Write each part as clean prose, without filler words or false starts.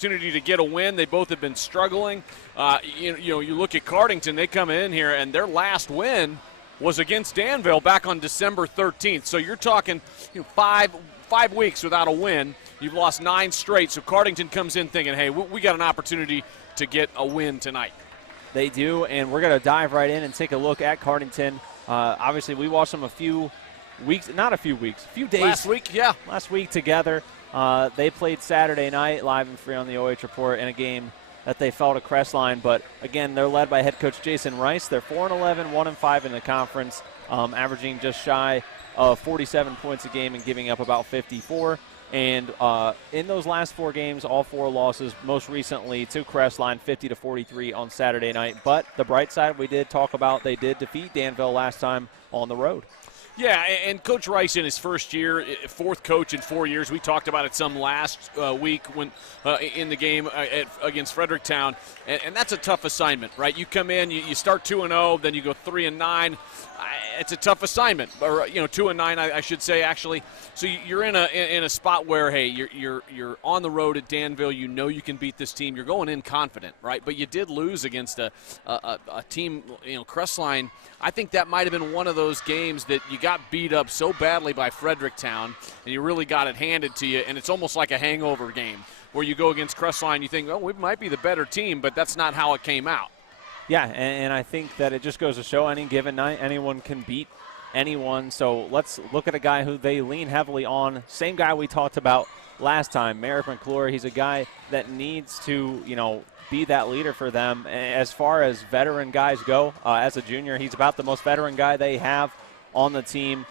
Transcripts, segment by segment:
opportunity to get a win. They both have been struggling. You look at Cardington, they come in here, and their last win was against Danville back on December 13th. So you're talking 5 weeks without a win. You've lost 9 straight. So Cardington comes in thinking, hey, we got an opportunity to get a win tonight. They do, and we're going to dive right in and take a look at Cardington. Obviously, we watched them a few days. Last week together. They played Saturday night live and free on the OH.REPORT in a game that they fell to Crestline. But, again, they're led by head coach Jason Rice. They're 4-11, 1-5 in the conference, averaging just shy of 47 points a game and giving up about 54. And in those last 4 games, all 4 losses, most recently to Crestline, 50-43 on Saturday night. But the bright side we did talk about, they did defeat Danville last time on the road. Yeah, and Coach Rice in his first year, 4th coach in 4 years. We talked about it some last week when in the game against Fredericktown, and that's a tough assignment, right? You come in, you start 2-0, then you go 3-9. It's a tough assignment, or 2-9, I should say, actually. So you're in a spot where, hey, you're on the road at Danville. You know you can beat this team. You're going in confident, right? But you did lose against a team, Crestline. I think that might have been one of those games that you got beat up so badly by Fredericktown, and you really got it handed to you, and it's almost like a hangover game where you go against Crestline, you think, oh, we might be the better team, but that's not how it came out. Yeah, and I think that it just goes to show any given night, anyone can beat anyone. So let's look at a guy who they lean heavily on. Same guy we talked about last time, Merrick McClure. He's a guy that needs to, be that leader for them. As far as veteran guys go, as a junior, he's about the most veteran guy they have on the team.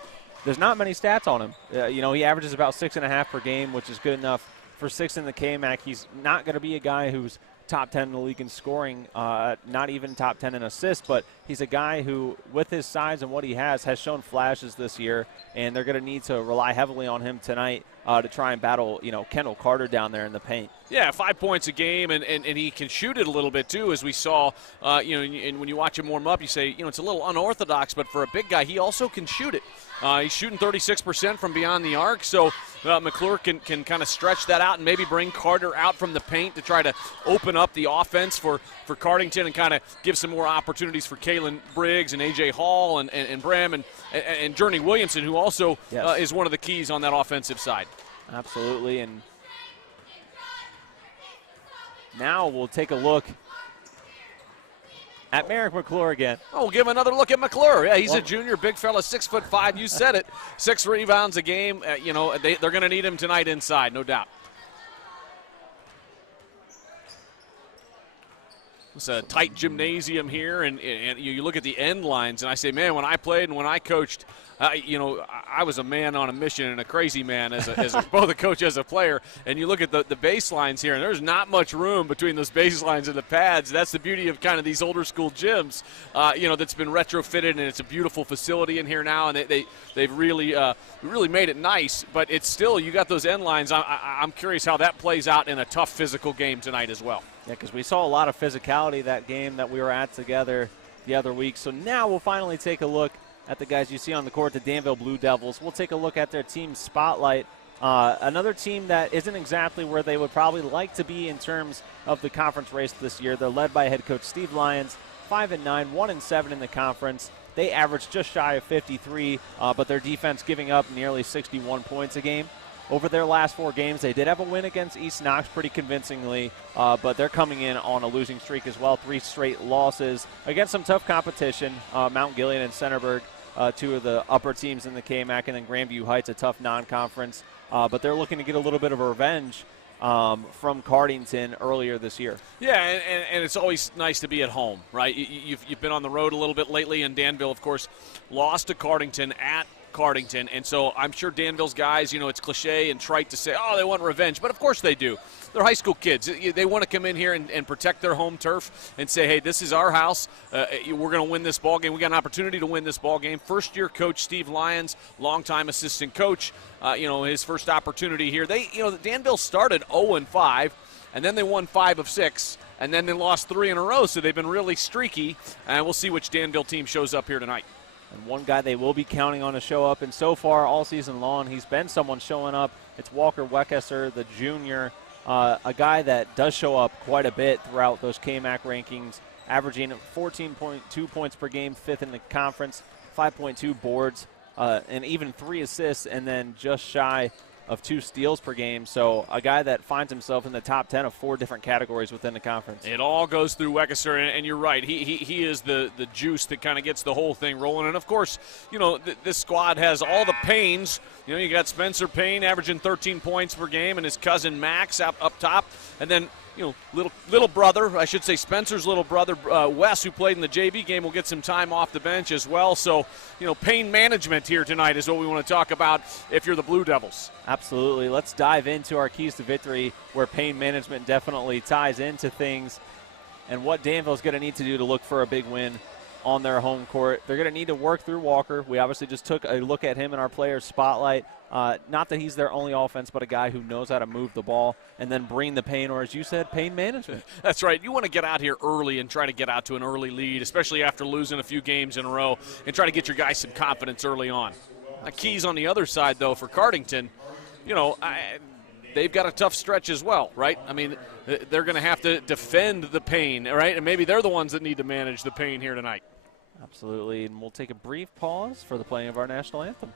There's not many stats on him. He averages about 6.5 per game, which is good enough for 6th in the KMAC. He's not going to be a guy who's top 10 in the league in scoring, not even top 10 in assists, but he's a guy who, with his size and what he has shown flashes this year, and they're going to need to rely heavily on him tonight to try and battle, Kendall Carter down there in the paint. Yeah, 5 points a game, and he can shoot it a little bit too, as we saw. And when you watch him warm up, you say, it's a little unorthodox, but for a big guy, he also can shoot it. He's shooting 36% from beyond the arc, so McClure can kind of stretch that out and maybe bring Carter out from the paint to try to open up the offense for Cardington and kind of give some more opportunities for Kalen Briggs and AJ Hall and Brehm and Journey Williamson, who also is one of the keys on that offensive side. Absolutely, and now we'll take a look at Merrick McClure again. Oh, we'll give another look at McClure. Yeah, he's a junior, big fella, 6'5". You said it. 6 rebounds a game. They're going to need him tonight inside, no doubt. It's a tight gymnasium here, and you look at the end lines, and I say, man, when I played and when I coached, I was a man on a mission and a crazy man as both a coach as a player. And you look at the baselines here, and there's not much room between those baselines and the pads. That's the beauty of kind of these older school gyms, that's been retrofitted, and it's a beautiful facility in here now, and they've really made it nice. But it's still, you got those end lines. I'm curious how that plays out in a tough physical game tonight as well. Yeah, because we saw a lot of physicality that game that we were at together the other week. So now we'll finally take a look at the guys you see on the court, the Danville Blue Devils. We'll take a look at their team spotlight. Another team that isn't exactly where they would probably like to be in terms of the conference race this year. They're led by head coach Steve Lyons, 5-9, 1-7 in the conference. They average just shy of 53, but their defense giving up nearly 61 points a game. Over their last 4 games, they did have a win against East Knox pretty convincingly, but they're coming in on a losing streak as well, 3 straight losses against some tough competition. Mount Gilead and Centerburg, 2 of the upper teams in the KMAC, and then Grandview Heights, a tough non-conference. But they're looking to get a little bit of a revenge from Cardington earlier this year. Yeah, and it's always nice to be at home, right? You've been on the road a little bit lately, and Danville, of course, lost to Cardington at Cardington, and so I'm sure Danville's guys, it's cliche and trite to say, oh, they want revenge, but of course they do. They're high school kids. They want to come in here and protect their home turf and say, hey, this is our house. We're going to win this ball game. We got an opportunity to win this ball game. First-year coach Steve Lyons, longtime assistant coach, his first opportunity here. Danville started 0-5, and then they won 5 of 6, and then they lost 3 in a row, so they've been really streaky, and we'll see which Danville team shows up here tonight. And one guy they will be counting on to show up, and so far all season long he's been someone showing up. It's Walker Weckesser, the junior. a guy that does show up quite a bit throughout those KMAC rankings, averaging 14.2 points per game, 5th in the conference, 5.2 boards, and even 3 assists, and then just shy of 2 steals per game. So a guy that finds himself in the top 10 of 4 different categories within the conference. It all goes through Weckeser, and you're right. He is the juice that kind of gets the whole thing rolling. And, of course, this squad has all the Paynes. You got Spencer Payne averaging 13 points per game and his cousin Max up top. And then, little brother, I should say Spencer's little brother, Wes, who played in the JV game, will get some time off the bench as well. So, Payne management here tonight is what we want to talk about if you're the Blue Devils. Absolutely. Let's dive into our keys to victory, where Payne management definitely ties into things and what Danville's going to need to do to look for a big win on their home court. They're going to need to work through Walker. We obviously just took a look at him in our players' spotlight. Not that he's their only offense, but a guy who knows how to move the ball and then bring the Payne, or as you said, Payne management. That's right. You want to get out here early and try to get out to an early lead, especially after losing a few games in a row, and try to get your guys some confidence early on. Keys on the other side, though, for Cardington, they've got a tough stretch as well, right? I mean, they're going to have to defend the Payne, right? And maybe they're the ones that need to manage the Payne here tonight. Absolutely, and we'll take a brief pause for the playing of our national anthem.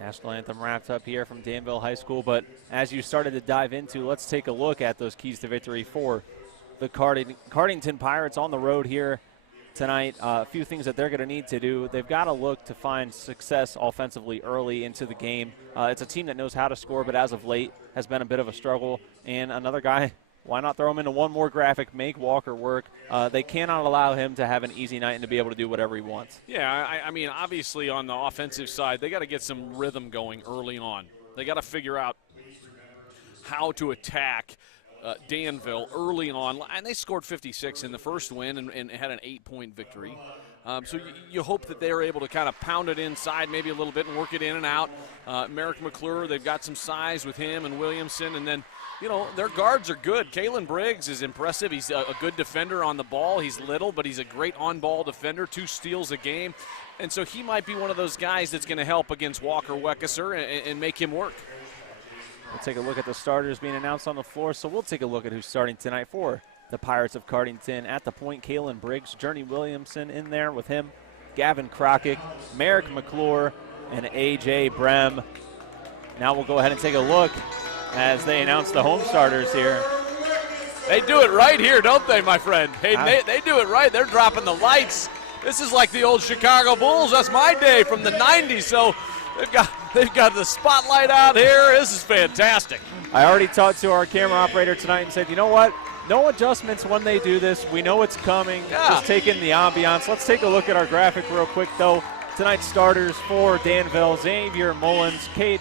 National anthem wrapped up here from Danville High School, but as you started to dive into, let's take a look at those keys to victory for the Cardington Pirates on the road here tonight. A few things that they're going to need to do. They've got to look to find success offensively early into the game. It's a team that knows how to score, but as of late has been a bit of a struggle. And another guy, why not throw him into one more graphic, make Walker work? They cannot allow him to have an easy night and to be able to do whatever he wants. Yeah, I mean, obviously on the offensive side, they got to get some rhythm going early on. They got to figure out how to attack Danville early on. And they scored 56 in the first win and had an 8-point victory. So you hope that they're able to kind of pound it inside maybe a little bit and work it in and out. Merrick McClure, they've got some size with him and Williamson, and then their guards are good. Kalen Briggs is impressive. He's a good defender on the ball. He's little, but he's a great on-ball defender, 2 steals a game. And so he might be one of those guys that's going to help against Walker Weckeser and make him work. We'll take a look at the starters being announced on the floor, so we'll take a look at who's starting tonight for the Pirates of Cardington. At the point, Kalen Briggs, Journey Williamson in there with him, Gavin Crockett, Merrick McClure, and AJ Brehm. Now we'll go ahead and take a look as they announce the home starters here. They do it right here, don't they, my friend? Hayden, they do it right. They're dropping the lights. This is like the old Chicago Bulls. That's my day from the 90s. So they've got the spotlight out here. This is fantastic. I already talked to our camera operator tonight and said, you know what? No adjustments when they do this. We know it's coming. Yeah. Just take in the ambiance. Let's take a look at our graphic real quick, though. Tonight's starters for Danville, Xavier Mullins, Cade.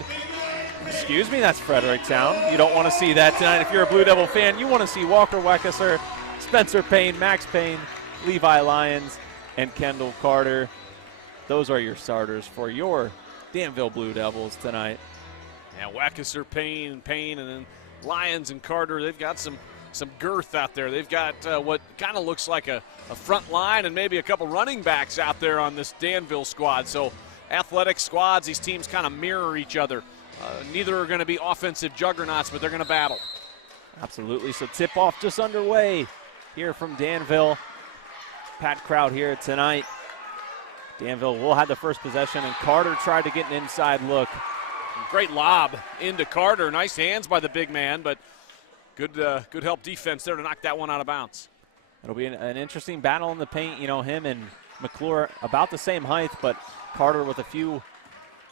Excuse me, that's Fredericktown. You don't want to see that tonight. If you're a Blue Devil fan, you want to see Walker Weckeser, Spencer Payne, Max Payne, Levi Lyons, and Kendall Carter. Those are your starters for your Danville Blue Devils tonight. Yeah, Weckeser, Payne, and then Lyons and Carter, they've got some girth out there. They've got what kind of looks like a front line and maybe a couple running backs out there on this Danville squad. So athletic squads, these teams kind of mirror each other Neither are going to be offensive juggernauts, but they're going to battle. Absolutely. So tip-off just underway here from Danville. Packed crowd here tonight. Danville will have the first possession, and Carter tried to get an inside look. Great lob into Carter. Nice hands by the big man, but good help defense there to knock that one out of bounds. It'll be an interesting battle in the paint. You know, him and McClure about the same height, but Carter with a few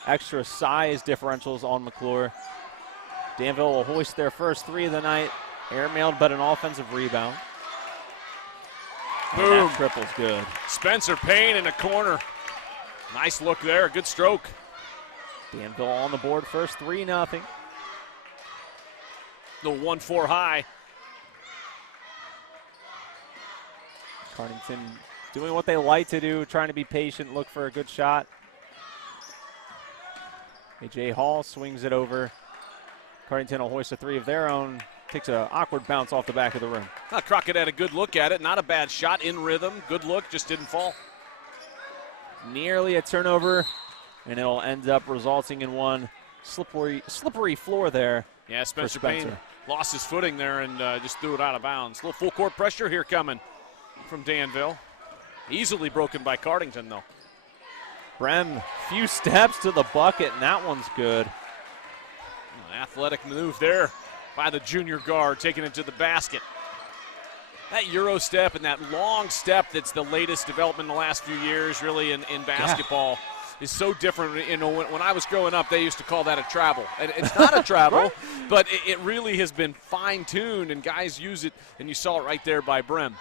extra size differentials on McClure. Danville will hoist their first 3 of the night. Airmailed, but an offensive rebound. And boom. That triple's good. Spencer Payne in the corner. Nice look there. Good stroke. Danville on the board first, 3-0. Little 1-4 high. Cardington doing what they like to do, trying to be patient, look for a good shot. AJ Hall swings it over. Cardington will hoist a 3 of their own. Takes an awkward bounce off the back of the rim. Crockett had a good look at it. Not a bad shot, in rhythm. Good look, just didn't fall. Nearly a turnover, and it'll end up resulting in one slippery floor there. Yeah, Spencer Payne lost his footing there and just threw it out of bounds. A little full court pressure here coming from Danville. Easily broken by Cardington, though. Brehm, few steps to the bucket, and that one's good. An athletic move there by the junior guard, taking it to the basket. That Euro step and that long step that's the latest development in the last few years, really, in basketball, is so different. You know, when I was growing up, they used to call that a travel. And it's not a travel, but it really has been fine-tuned, and guys use it, and you saw it right there by Brehm.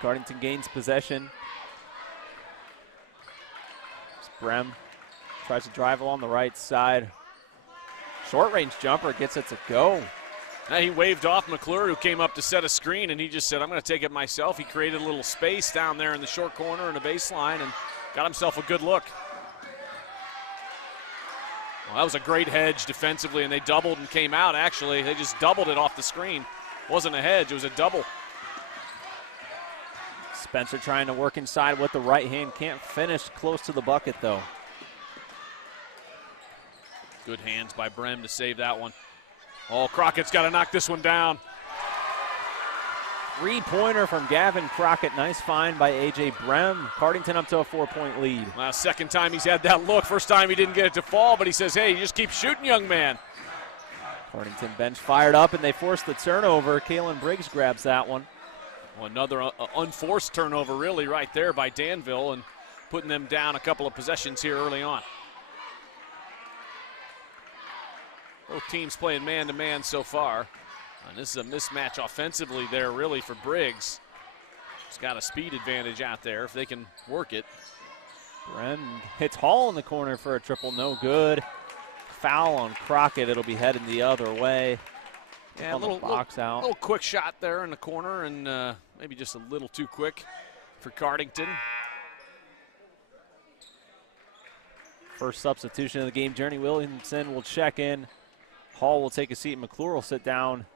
Cardington gains possession. Brehm tries to drive along the right side. Short-range jumper gets it to go. Now he waved off McClure, who came up to set a screen, and he just said, I'm going to take it myself. He created a little space down there in the short corner and the baseline and got himself a good look. Well, that was a great hedge defensively, and they doubled and came out, actually. They just doubled it off the screen. It wasn't a hedge, it was a double. Spencer trying to work inside with the right hand. Can't finish close to the bucket, though. Good hands by Brehm to save that one. Oh, Crockett's got to knock this one down. 3-pointer from Gavin Crockett. Nice find by AJ Brehm. Cardington up to a 4-point lead. Second time he's had that look. First time he didn't get it to fall, but he says, hey, you just keep shooting, young man. Cardington bench fired up, and they force the turnover. Kalen Briggs grabs that one. Well, another unforced turnover, really, right there by Danville, and putting them down a couple of possessions here early on. Both teams playing man-to-man so far. And this is a mismatch offensively there, really, for Briggs. He's got a speed advantage out there if they can work it. Brehm hits Hall in the corner for a triple, no good. Foul on Crockett, it'll be headed the other way. Yeah, on the box out. Little quick shot there in the corner, and maybe just a little too quick for Cardington. First substitution of the game, Journey Williamson will check in. Hall will take a seat. McClure will sit down.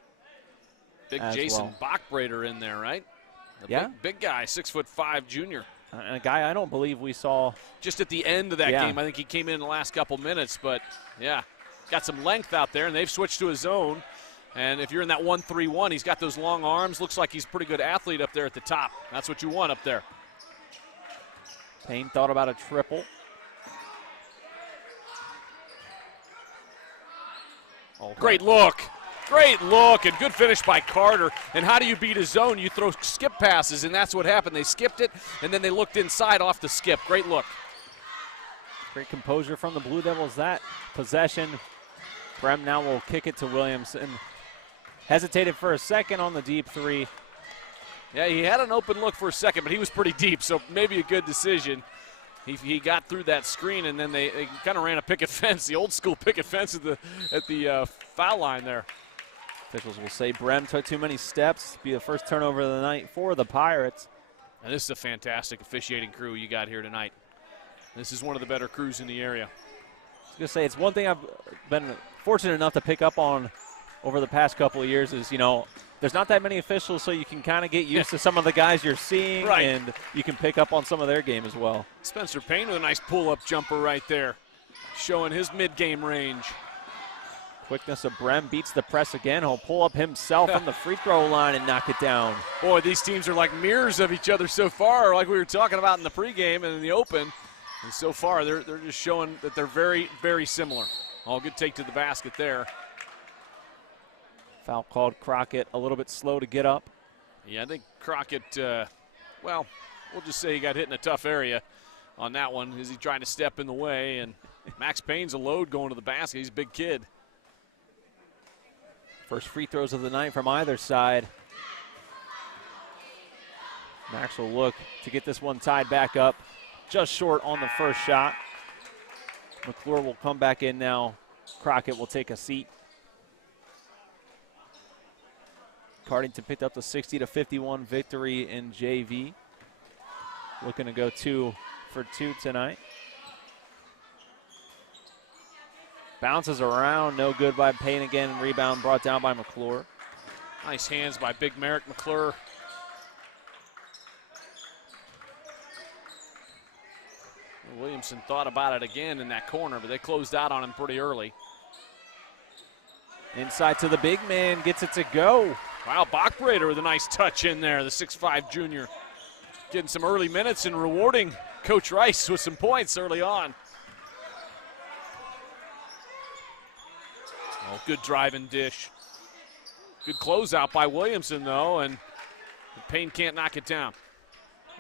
Big Jason Bachbrader in there, right? Big guy, 6'5" junior. And a guy I don't believe we saw. Just at the end of that game. I think he came in the last couple minutes, but yeah, got some length out there, and they've switched to a zone. And if you're in that 1-3-1, he's got those long arms. Looks like he's a pretty good athlete up there at the top. That's what you want up there. Payne thought about a triple. Oh, great look. Great look, and good finish by Carter. And how do you beat a zone? You throw skip passes, and that's what happened. They skipped it, and then they looked inside off the skip. Great look. Great composure from the Blue Devils. That possession. Brehm now will kick it to Williamson. Hesitated for a second on the deep three. Yeah, he had an open look for a second, but he was pretty deep, so maybe a good decision. He got through that screen, and then they kind of ran a picket fence, the old school picket fence at the foul line there. Officials will say Brehm took too many steps. Be the first turnover of the night for the Pirates. And this is a fantastic officiating crew you got here tonight. This is one of the better crews in the area. I was going to say, it's one thing I've been fortunate enough to pick up on over the past couple of years is, you know, there's not that many officials, so you can kind of get used to some of the guys you're seeing, right. and you can pick up on some of their game as well. Spencer Payne with a nice pull-up jumper right there, showing his mid-game range. Quickness of Brehm beats the press again. He'll pull up himself on the free throw line and knock it down. Boy, these teams are like mirrors of each other so far, like we were talking about in the pregame and in the open. And so far, they're just showing that they're very, very similar. All good take to the basket there. Foul called. Crockett a little bit slow to get up. Yeah, I think Crockett, well, we'll just say he got hit in a tough area on that one as he trying to step in the way. And Max Payne's a load going to the basket. He's a big kid. First free throws of the night from either side. Max will look to get this one tied back up. Just short on the first shot. McClure will come back in now. Crockett will take a seat. Cardington picked up the 60-51 victory in JV. Looking to go 2 for 2 tonight. Bounces around, no good by Payne again. Rebound brought down by McClure. Nice hands by Big Merrick McClure. Williamson thought about it again in that corner, but they closed out on him pretty early. Inside to the big man, gets it to go. Wow, Bachbrader with a nice touch in there, the 6'5 junior. Getting some early minutes and rewarding Coach Rice with some points early on. Oh, good drive and dish. Good closeout by Williamson, though, and Payne can't knock it down.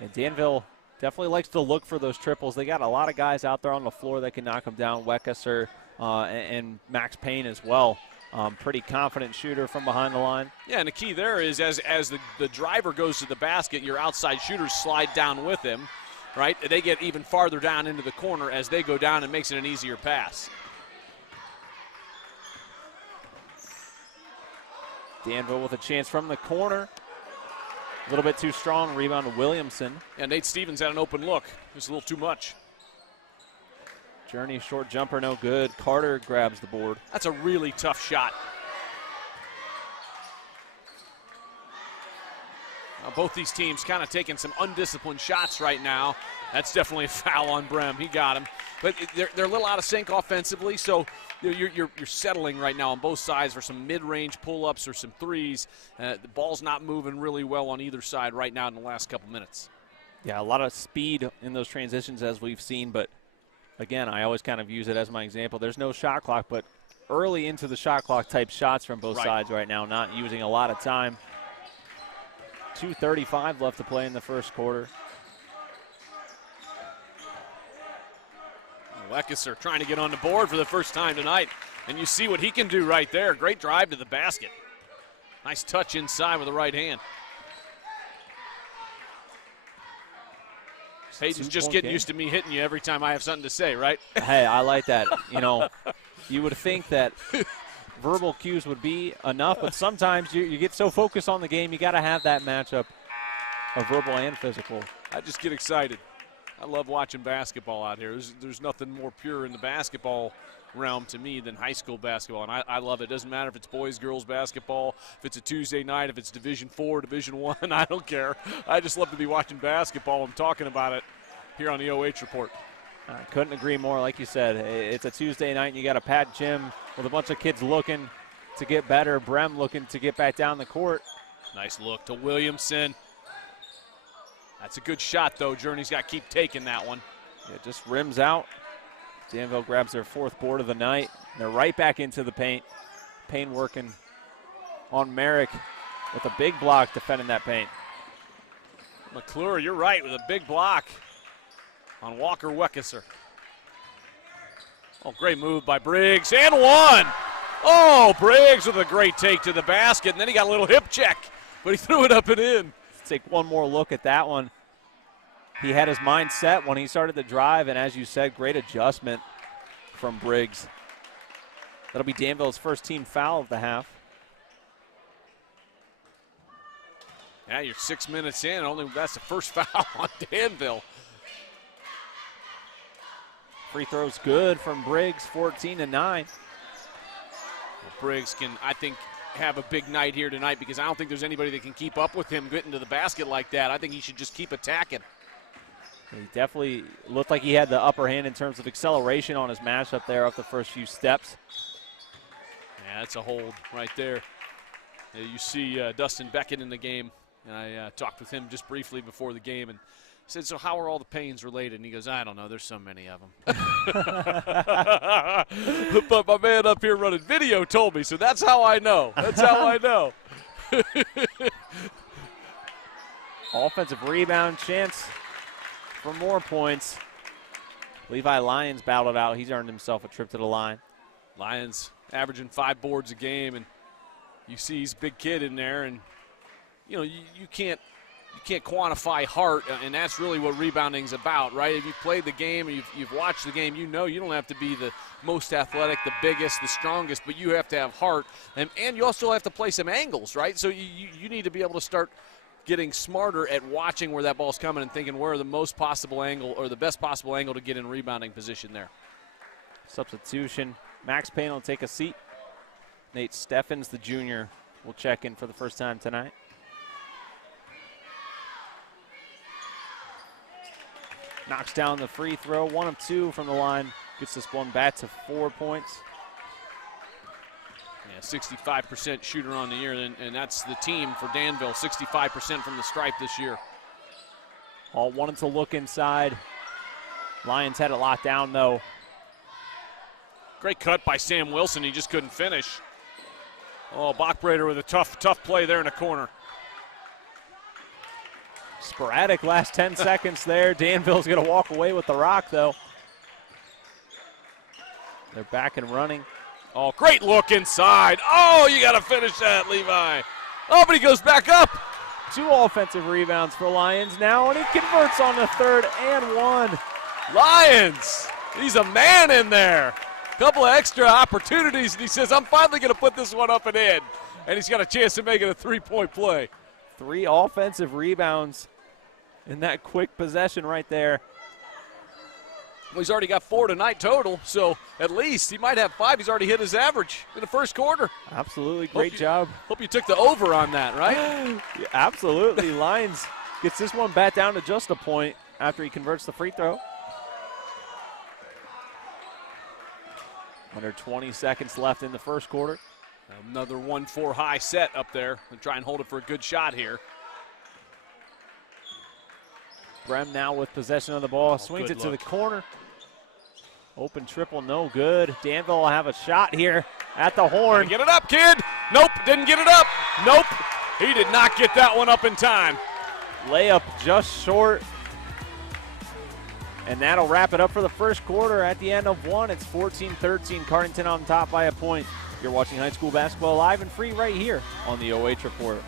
And Danville definitely likes to look for those triples. They got a lot of guys out there on the floor that can knock them down. Weckesser and Max Payne as well. Pretty confident shooter from behind the line. Yeah, and the key there is as the driver goes to the basket, your outside shooters slide down with him, right? They get even farther down into the corner as they go down and makes it an easier pass. Danville with a chance from the corner. A little bit too strong. Rebound to Williamson. Yeah, Nate Stevens had an open look. It was a little too much. Journey short jumper, no good. Carter grabs the board. That's a really tough shot. Now, both these teams kind of taking some undisciplined shots right now. That's definitely a foul on Brehm. He got him. But they're a little out of sync offensively, so you're settling right now on both sides for some mid-range pull-ups or some threes. The ball's not moving really well on either side right now in the last couple minutes. Yeah, a lot of speed in those transitions as we've seen, but again, I always kind of use it as my example. There's no shot clock, but early into the shot clock type shots from both sides right now, not using a lot of time. 2:35 left to play in the first quarter. Weckesser trying to get on the board for the first time tonight, and you see what he can do right there. Great drive to the basket. Nice touch inside with the right hand. Hayden's just getting used to me hitting you every time I have something to say, right? Hey, I like that. You know, you would think that verbal cues would be enough, but sometimes you get so focused on the game, you got to have that matchup of verbal and physical. I just get excited. I love watching basketball out here. There's nothing more pure in the basketball realm to me than high school basketball, and I love it. It doesn't matter if it's boys, girls basketball, if it's a Tuesday night, if it's Division IV, Division I, I don't care. I just love to be watching basketball and talking about it here on the OH Report. I couldn't agree more. Like you said, it's a Tuesday night, and you got a packed gym with a bunch of kids looking to get better. Brehm looking to get back down the court. Nice look to Williamson. That's a good shot, though. Journey's got to keep taking that one. It just rims out. Danville grabs their fourth board of the night. They're right back into the paint. Payne working on Merrick with a big block defending that paint. McClure, you're right, with a big block on Walker Weckesser. Oh, great move by Briggs, and one! Oh, Briggs with a great take to the basket, and then he got a little hip check, but he threw it up and in. Let's take one more look at that one. He had his mind set when he started the drive, and as you said, great adjustment from Briggs. That'll be Danville's first team foul of the half. Yeah, you're 6 minutes in. That's the first foul on Danville. Free throw's good from Briggs, 14-9. Well, Briggs can, I think, have a big night here tonight because I don't think there's anybody that can keep up with him getting to the basket like that. I think he should just keep attacking. He definitely looked like he had the upper hand in terms of acceleration on his matchup there up the first few steps. Yeah, that's a hold right there. You see Dustin Beckett in the game, and I talked with him just briefly before the game and said, so how are all the Paynes related? And he goes, I don't know, there's so many of them. But my man up here running video told me, so that's how I know. That's how I know. Offensive rebound chance for more points. Levi Lyons battled out. He's earned himself a trip to the line. Lyons averaging 5 boards a game, and you see he's a big kid in there, and you know you can't quantify heart, and that's really what rebounding's about, right? If you've played the game or you've watched the game, you know you don't have to be the most athletic, the biggest, the strongest, but you have to have heart, and you also have to play some angles, right? So you need to be able to start getting smarter at watching where that ball's coming and thinking where the most possible angle or the best possible angle to get in rebounding position there. Substitution. Max Payne will take a seat. Nate Steffens, the junior, will check in for the first time tonight. Knocks down the free throw. 1 of 2 from the line. Gets this one back to 4 points. Yeah, 65% shooter on the year, and that's the team for Danville, 65% from the stripe this year. Hall wanted to look inside. Lions had it locked down, though. Great cut by Sam Wilson. He just couldn't finish. Oh, Bachbrader with a tough play there in the corner. Sporadic last 10 seconds there. Danville's going to walk away with the rock, though. They're back and running. Oh, great look inside. Oh, you got to finish that, Levi. Oh, but he goes back up. 2 offensive rebounds for Lions now, and he converts on the third and 1. Lions, he's a man in there. Couple of extra opportunities, and he says, I'm finally going to put this one up and in. And he's got a chance to make it a 3-point play. 3 offensive rebounds in that quick possession right there. Well, he's already got 4 tonight total, so at least he might have 5. He's already hit his average in the first quarter. Absolutely, great job. Hope you took the over on that, right? Yeah, absolutely. Lions gets this one back down to just a point after he converts the free throw. Under 20 seconds left in the first quarter. Another 1-4 high set up there. They'll try and hold it for a good shot here. Brehm now with possession of the ball. Swings it to the corner. Open triple, no good. Danville will have a shot here at the horn. Get it up, kid. Nope, didn't get it up. Nope, he did not get that one up in time. Layup just short. And that'll wrap it up for the first quarter. At the end of 1, it's 14-13. Cardington on top by a point. You're watching high school basketball live and free right here on the OH Report.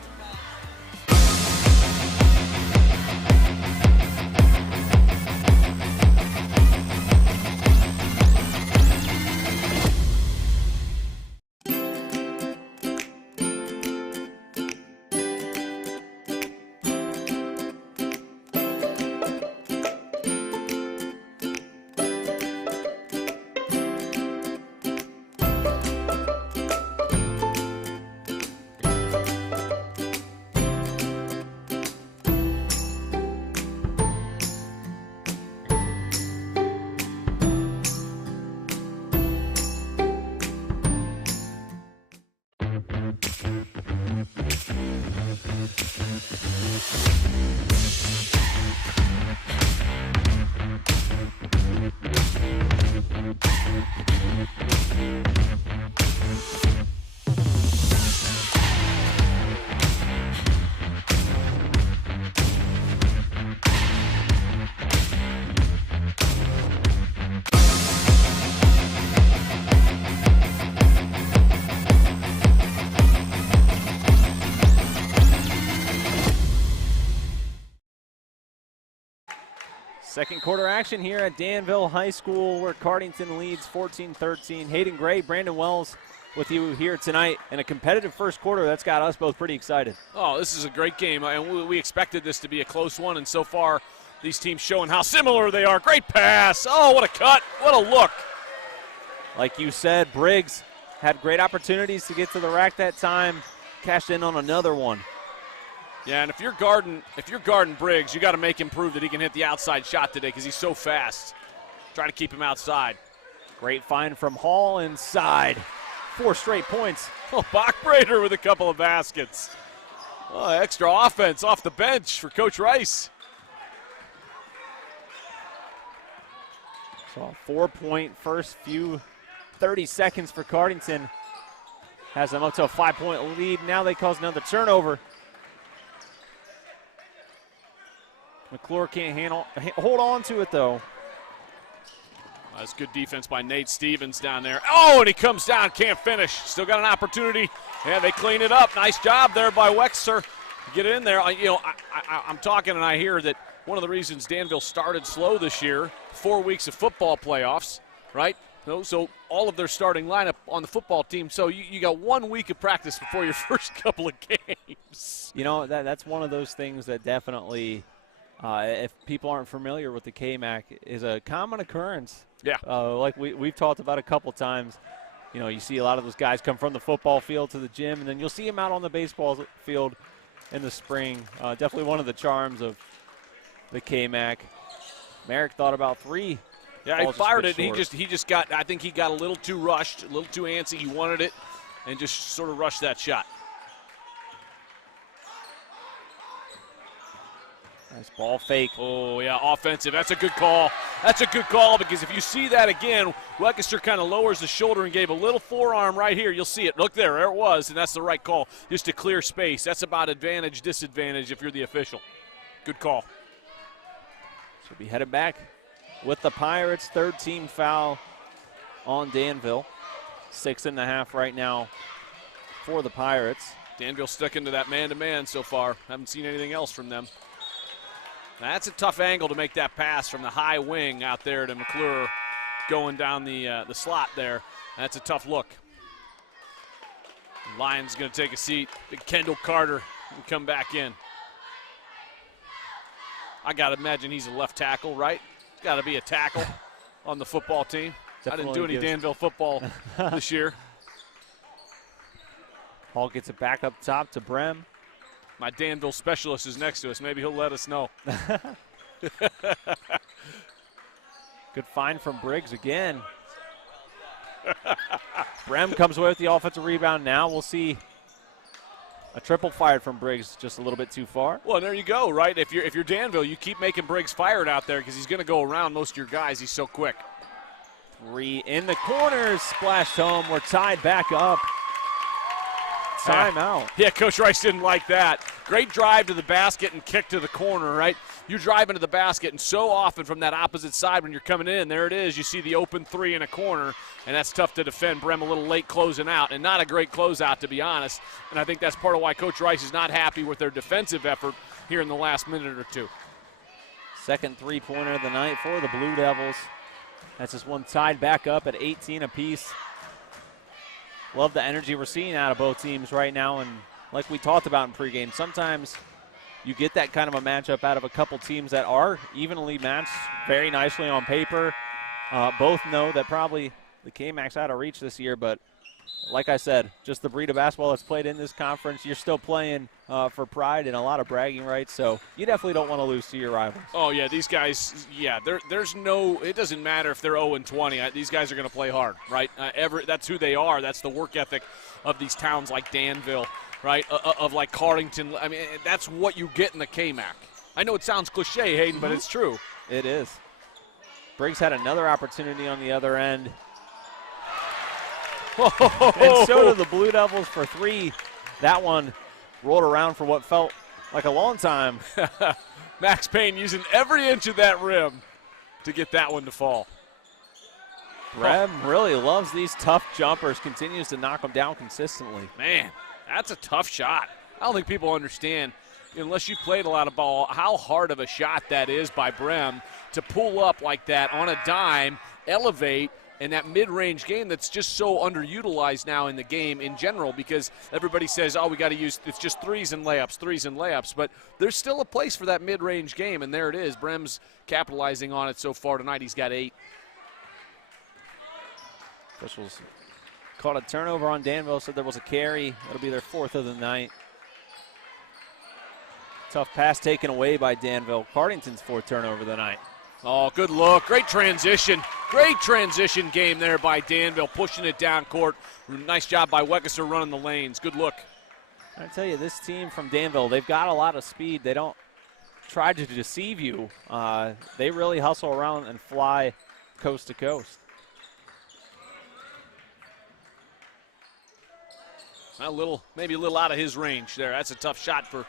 Second quarter action here at Danville High School where Cardington leads 14-13. Hayden Gray, Brandon Wells with you here tonight in a competitive first quarter that's got us both pretty excited. Oh, this is a great game, and we expected this to be a close one, and so far these teams showing how similar they are. Great pass. Oh, what a cut. What a look. Like you said, Briggs had great opportunities to get to the rack that time, cashed in on another one. Yeah, and if you're guarding Briggs, you got to make him prove that he can hit the outside shot today because he's so fast. Try to keep him outside. Great find from Hall inside. 4 straight points. Oh, Bachbrader with a couple of baskets. Oh, extra offense off the bench for Coach Rice. So a 4-point first few 30 seconds for Cardington. Has them up to a 5-point lead. Now they cause another turnover. McClure can't hold on to it, though. That's good defense by Nate Stevens down there. Oh, and he comes down, can't finish. Still got an opportunity. Yeah, they clean it up. Nice job there by Wexler. Get it in there. I'm talking and I hear that one of the reasons Danville started slow this year, 4 weeks of football playoffs, right? So all of their starting lineup on the football team. So you got 1 week of practice before your first couple of games. You know, that's one of those things that definitely, if people aren't familiar with the KMAC, is a common occurrence. Yeah. Like we've talked about a couple times. You know, you see a lot of those guys come from the football field to the gym, and then you'll see them out on the baseball field in the spring. Definitely one of the charms of the KMAC. Merrick thought about 3. Yeah, he fired it. And he just got. I think he got a little too rushed, a little too antsy. He wanted it, and just sort of rushed that shot. Nice ball fake. Oh, yeah, offensive. That's a good call. That's a good call because if you see that again, Wexler kind of lowers the shoulder and gave a little forearm right here. You'll see it. Look there. There it was, and that's the right call. Just to clear space. That's about advantage, disadvantage if you're the official. Good call. Should be headed back with the Pirates. 3rd team foul on Danville. 6.5 right now for the Pirates. Danville stuck into that man-to-man so far. Haven't seen anything else from them. That's a tough angle to make that pass from the high wing out there to McClure going down the slot there. That's a tough look. Lyons going to take a seat. Big Kendall Carter will come back in. I got to imagine he's a left tackle, right? Got to be a tackle on the football team. Definitely I didn't do any Danville football this year. Hall gets it back up top to Brehm. My Danville specialist is next to us. Maybe he'll let us know. Good find from Briggs again. Brehm comes away with the offensive rebound now. We'll see a triple fired from Briggs, just a little bit too far. Well, there you go, right? If you're Danville, you keep making Briggs fire it out there because he's going to go around most of your guys. He's so quick. 3 in the corners, splashed home. We're tied back up. Timeout. Yeah, Coach Rice didn't like that. Great drive to the basket and kick to the corner, right? You drive into the basket, and so often from that opposite side when you're coming in, there it is. You see the open 3 in a corner, and that's tough to defend. Brehm a little late closing out, and not a great closeout, to be honest. And I think that's part of why Coach Rice is not happy with their defensive effort here in the last minute or two. Second three-pointer of the night for the Blue Devils. That's just one tied back up at 18 apiece. Love the energy we're seeing out of both teams right now, and like we talked about in pregame, sometimes you get that kind of a matchup out of a couple teams that are evenly matched very nicely on paper. Both know that probably the KMAC's out of reach this year, but like I said, just the breed of basketball that's played in this conference, you're still playing for pride and a lot of bragging rights, so you definitely don't want to lose to your rivals. Oh, yeah, these guys, yeah, there's no – it doesn't matter if they're 0-20. These guys are going to play hard, right? That's who they are. That's the work ethic of these towns like Danville, right, of like Cardington. I mean, that's what you get in the KMAC. I know it sounds cliche, Hayden, but it's true. It is. Briggs had another opportunity on the other end. And so did the Blue Devils for 3. That one rolled around for what felt like a long time. Max Payne using every inch of that rim to get that one to fall. Brehm really loves these tough jumpers, continues to knock them down consistently. Man, that's a tough shot. I don't think people understand, unless you played a lot of ball, how hard of a shot that is by Brehm to pull up like that on a dime, elevate, in that mid-range game that's just so underutilized now in the game in general because everybody says, oh, we got to use – it's just threes and layups. But there's still a place for that mid-range game, and there it is. Brehm's capitalizing on it so far tonight. He's got 8. Officials called a turnover on Danville, said there was a carry. It'll be their 4th of the night. Tough pass taken away by Danville. Cardington's 4th turnover of the night. Oh, good look. Great transition. Great transition game there by Danville, pushing it down court. Nice job by Weckeser running the lanes. Good look. I tell you, this team from Danville, they've got a lot of speed. They don't try to deceive you. They really hustle around and fly coast to coast. Maybe a little out of his range there. That's a tough shot for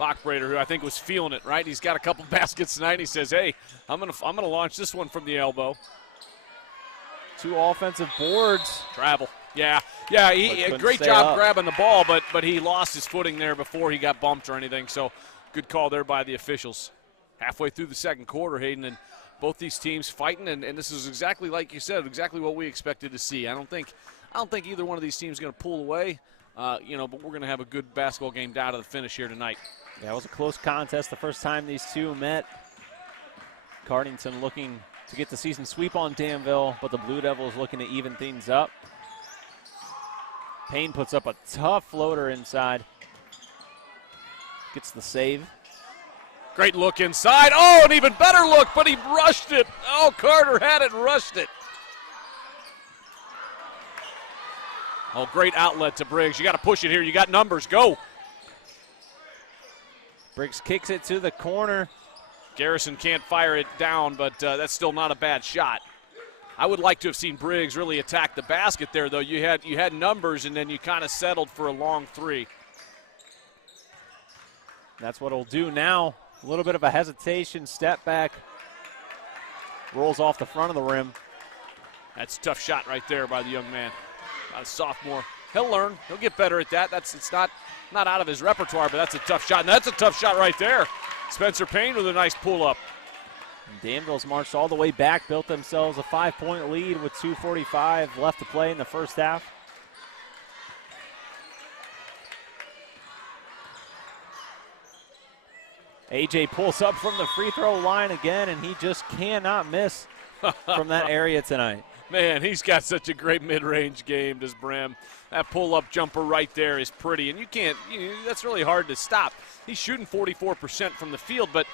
Bachbrader, who I think was feeling it, right? He's got a couple baskets tonight, and he says, hey, I'm gonna launch this one from the elbow. 2 offensive boards. Travel. Yeah, he a great job grabbing the ball, but he lost his footing there before he got bumped or anything, so good call there by the officials. Halfway through the second quarter, Hayden, and both these teams fighting, and this is exactly like you said, exactly what we expected to see. I don't think either one of these teams is going to pull away, but we're going to have a good basketball game down to the finish here tonight. Yeah, it was a close contest the first time these two met. Cardington looking to get the season sweep on Danville, but the Blue Devils looking to even things up. Payne puts up a tough floater inside. Gets the save. Great look inside. Oh, an even better look, but he rushed it. Oh, Carter had it and rushed it. Oh, great outlet to Briggs. You got to push it here. You got numbers. Go. Briggs kicks it to the corner. Garrison can't fire it down, but that's still not a bad shot. I would like to have seen Briggs really attack the basket there, though. You had numbers, and then you kind of settled for a long 3. That's what he'll do now. A little bit of a hesitation, step back. Rolls off the front of the rim. That's a tough shot right there by the young man. A sophomore. He'll learn. He'll get better at that. It's not out of his repertoire, but that's a tough shot. And that's a tough shot right there. Spencer Payne with a nice pull-up. Danville's marched all the way back, built themselves a 5-point lead with 2:45 left to play in the first half. AJ pulls up from the free throw line again, and he just cannot miss from that area tonight. Man, he's got such a great mid-range game, does Brehm. That pull-up jumper right there is pretty, and that's really hard to stop. He's shooting 44% from the field, but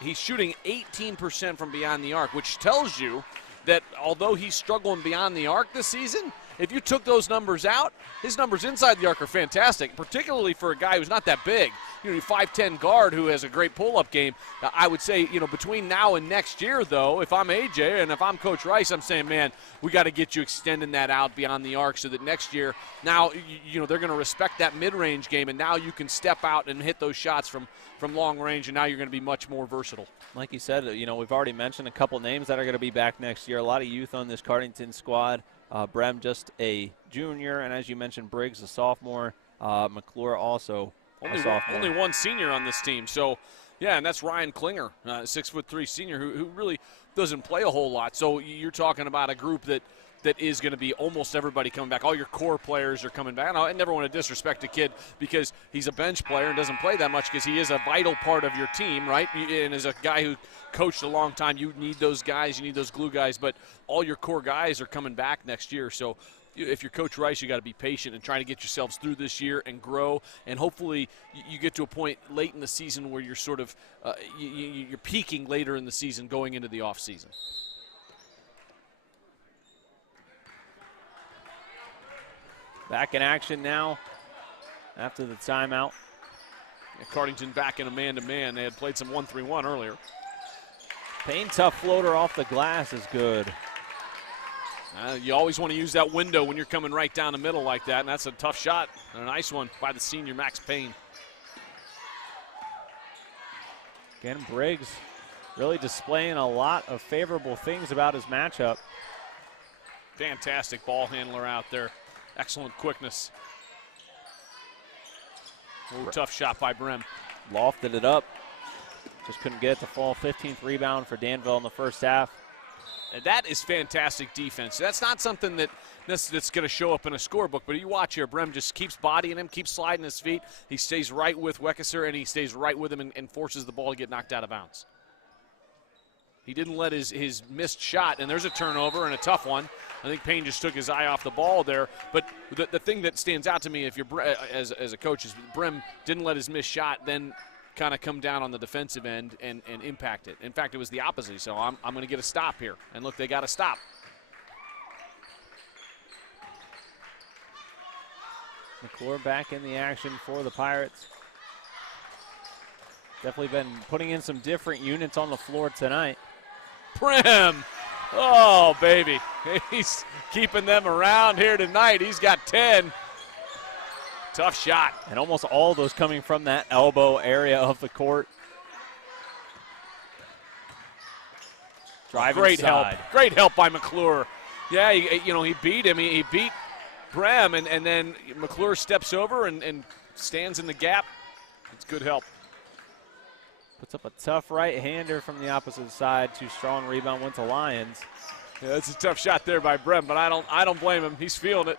he's shooting 18% from beyond the arc, which tells you that although he's struggling beyond the arc this season, if you took those numbers out, his numbers inside the arc are fantastic, particularly for a guy who's not that big. A 5'10" guard who has a great pull-up game. I would say, between now and next year, though, if I'm AJ and if I'm Coach Rice, I'm saying, man, we got to get you extending that out beyond the arc so that next year, now, they're going to respect that mid-range game, and now you can step out and hit those shots from long range, and now you're going to be much more versatile. Like you said, we've already mentioned a couple names that are going to be back next year. A lot of youth on this Cardington squad. Brehm just a junior, and as you mentioned, Briggs a sophomore. McClure also a sophomore. Only one senior on this team. So, yeah, and that's Ryan Klinger, 6'3" senior, who really doesn't play a whole lot. So you're talking about a group that is going to be almost everybody coming back. All your core players are coming back. I never want to disrespect a kid because he's a bench player and doesn't play that much, because he is a vital part of your team, right? And as a guy who coached a long time, you need those guys, you need those glue guys, but all your core guys are coming back next year. So if you're Coach Rice, you got to be patient and trying to get yourselves through this year and grow, and hopefully you get to a point late in the season where you're sort of you're peaking later in the season going into the off season. Back in action now after the timeout. Cardington back in a man-to-man. They had played some 1-3-1 earlier. Payne, tough floater off the glass is good. You always want to use that window when you're coming right down the middle like that, and that's a tough shot and a nice one by the senior Max Payne. Again, Briggs really displaying a lot of favorable things about his matchup. Fantastic ball handler out there. Excellent quickness. Tough shot by Brehm. Lofted it up. Just couldn't get it to fall. 15th rebound for Danville in the first half. And that is fantastic defense. That's not something that's going to show up in a scorebook, but you watch here, Brehm just keeps bodying him, keeps sliding his feet. He stays right with Weckeser, and he stays right with him and forces the ball to get knocked out of bounds. He didn't let his missed shot, and there's a turnover and a tough one. I think Payne just took his eye off the ball there. But the thing that stands out to me, if you're as a coach, is Brehm didn't let his missed shot then kind of come down on the defensive end and impact it. In fact, it was the opposite. So I'm going to get a stop here. And look, they got a stop. McClure back in the action for the Pirates. Definitely been putting in some different units on the floor tonight. Brehm, oh, baby. He's keeping them around here tonight. He's got 10. Tough shot. And almost all those coming from that elbow area of the court. Driving Great side. help. Great help by McClure. Yeah, he beat him. He beat Brehm, and then McClure steps over and stands in the gap. It's good help. Puts up a tough right-hander from the opposite side. Too strong rebound went to Lions. Yeah, that's a tough shot there by Brehm, but I don't blame him. He's feeling it.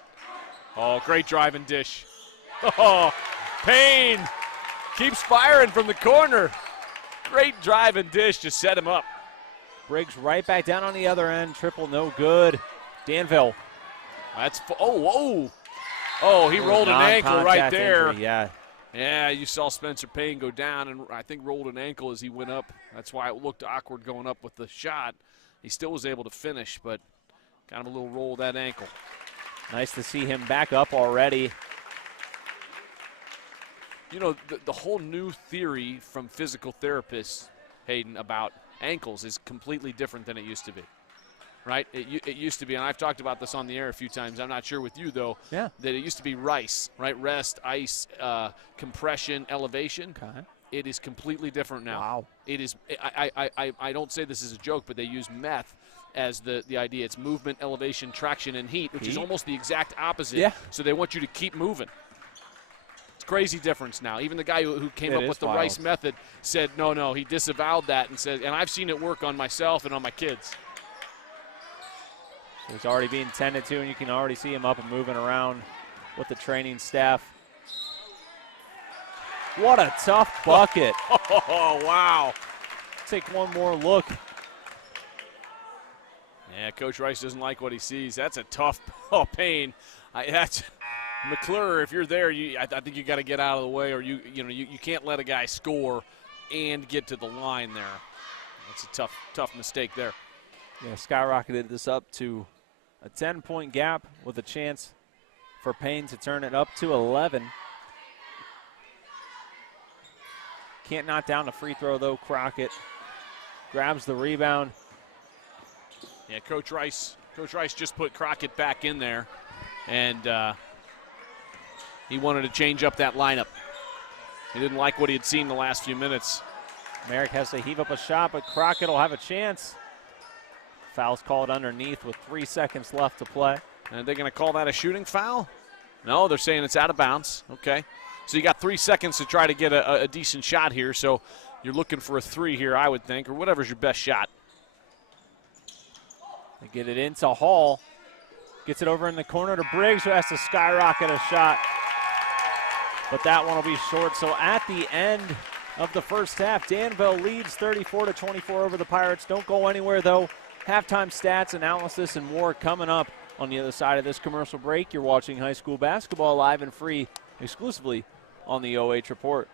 Oh, great drive and dish. Oh, Payne keeps firing from the corner. Great drive and dish to set him up. Briggs right back down on the other end. Triple no good. Danville. That's oh, he rolled an ankle right there. Injury, yeah. Yeah, you saw Spencer Payne go down and I think rolled an ankle as he went up. That's why it looked awkward going up with the shot. He still was able to finish, but kind of a little roll of that ankle. Nice to see him back up already. You know, the whole new theory from physical therapists, Hayden, about ankles is completely different than it used to be. Right? It used to be, and I've talked about this on the air a few times. I'm not sure with you, though, that it used to be RICE, right? Rest, ice, compression, elevation. Okay. It is completely different now. Wow. It is. I don't say this is a joke, but they use meth as the idea. It's movement, elevation, traction, and heat, which is almost the exact opposite. Yeah. So they want you to keep moving. It's crazy difference now. Even the guy who came up with the wild. RICE method said, no, he disavowed that and said, and I've seen it work on myself and on my kids. He's already being tended to, and you can already see him up and moving around with the training staff. What a tough bucket. Oh, wow. Take one more look. Yeah, Coach Rice doesn't like what he sees. That's a tough Payne. That's McClure. If you're there, I think you got to get out of the way, or you can't let a guy score and get to the line there. That's a tough mistake there. Yeah, skyrocketed this up to a 10-point gap with a chance for Payne to turn it up to 11. Can't knock down the free throw, though. Crockett grabs the rebound. Yeah, Coach Rice just put Crockett back in there, and he wanted to change up that lineup. He didn't like what he had seen the last few minutes. Merrick has to heave up a shot, but Crockett will have a chance. Foul's called underneath with 3 seconds left to play. And they're going to call that a shooting foul? No, they're saying it's out of bounds. Okay. So you got 3 seconds to try to get a decent shot here. So you're looking for a 3 here, I would think, or whatever's your best shot. They get it into Hall. Gets it over in the corner to Briggs, who has to skyrocket a shot. But that one will be short. So at the end of the first half, Danville leads 34-24 over the Pirates. Don't go anywhere, though. Halftime stats, analysis, and more coming up on the other side of this commercial break. You're watching high school basketball live and free exclusively on the OH Report.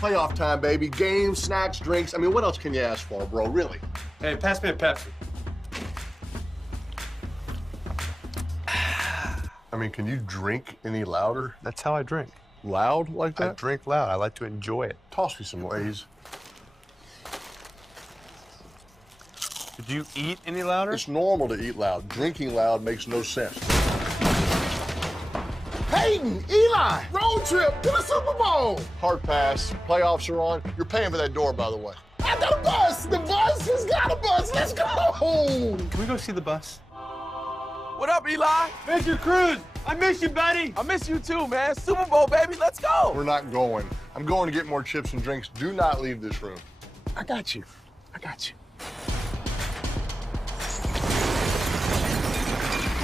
Playoff time, baby. Games, snacks, drinks. I mean, what else can you ask for, bro? Really? Hey, pass me a Pepsi. I mean, can you drink any louder? That's how I drink. Loud like I that? drink loud. I like to enjoy it. Toss me some Lays. Did you eat any louder? It's normal to eat loud. Drinking loud makes no sense. Hayden, Eli, road trip to the Super Bowl. Hard pass. Playoffs are on. You're paying for that door, by the way. I got a bus. The bus has got a bus. Let's go. Can we go see the bus? What up, Eli? Mr. Cruz, I miss you, buddy. I miss you too, man. Super Bowl, baby. Let's go. We're not going. I'm going to get more chips and drinks. Do not leave this room. I got you. I got you.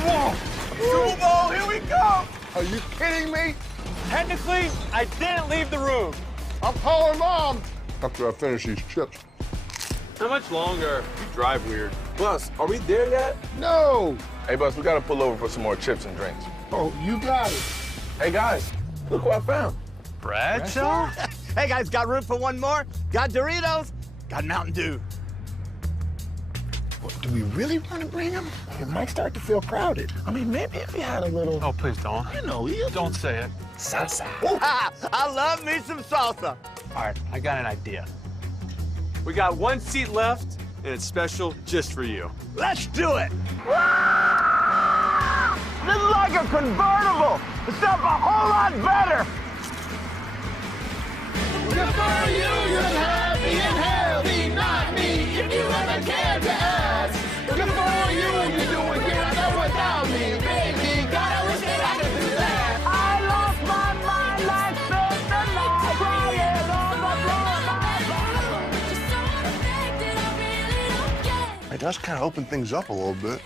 Whoa. Super Bowl, here we go. Are you kidding me? Technically, I didn't leave the room. I'm calling Mom after I finish these chips. How much longer? You drive weird. Bus, are we there yet? No. Hey, Bus, we gotta pull over for some more chips and drinks. Oh, you got it. Hey, guys, look what I found. Bradshaw? Hey, guys, got room for one more? Got Doritos? Got Mountain Dew. Well, do we really want to bring him? It might start to feel crowded. I mean, maybe if we had a little, Oh, please don't. you know, Don't say it. salsa. I love me some salsa. All right, I got an idea. We got one seat left, and it's special just for you. Let's do it. This is like a convertible, except a whole lot better. Good for you, you're happy and healthy, not me, if you ever cared to ask. Good for you, you're doing good without me, baby. Gotta wish that I could do that. I lost my mind like Santa Claus, crying on the floor. It does kind of open things up a little bit.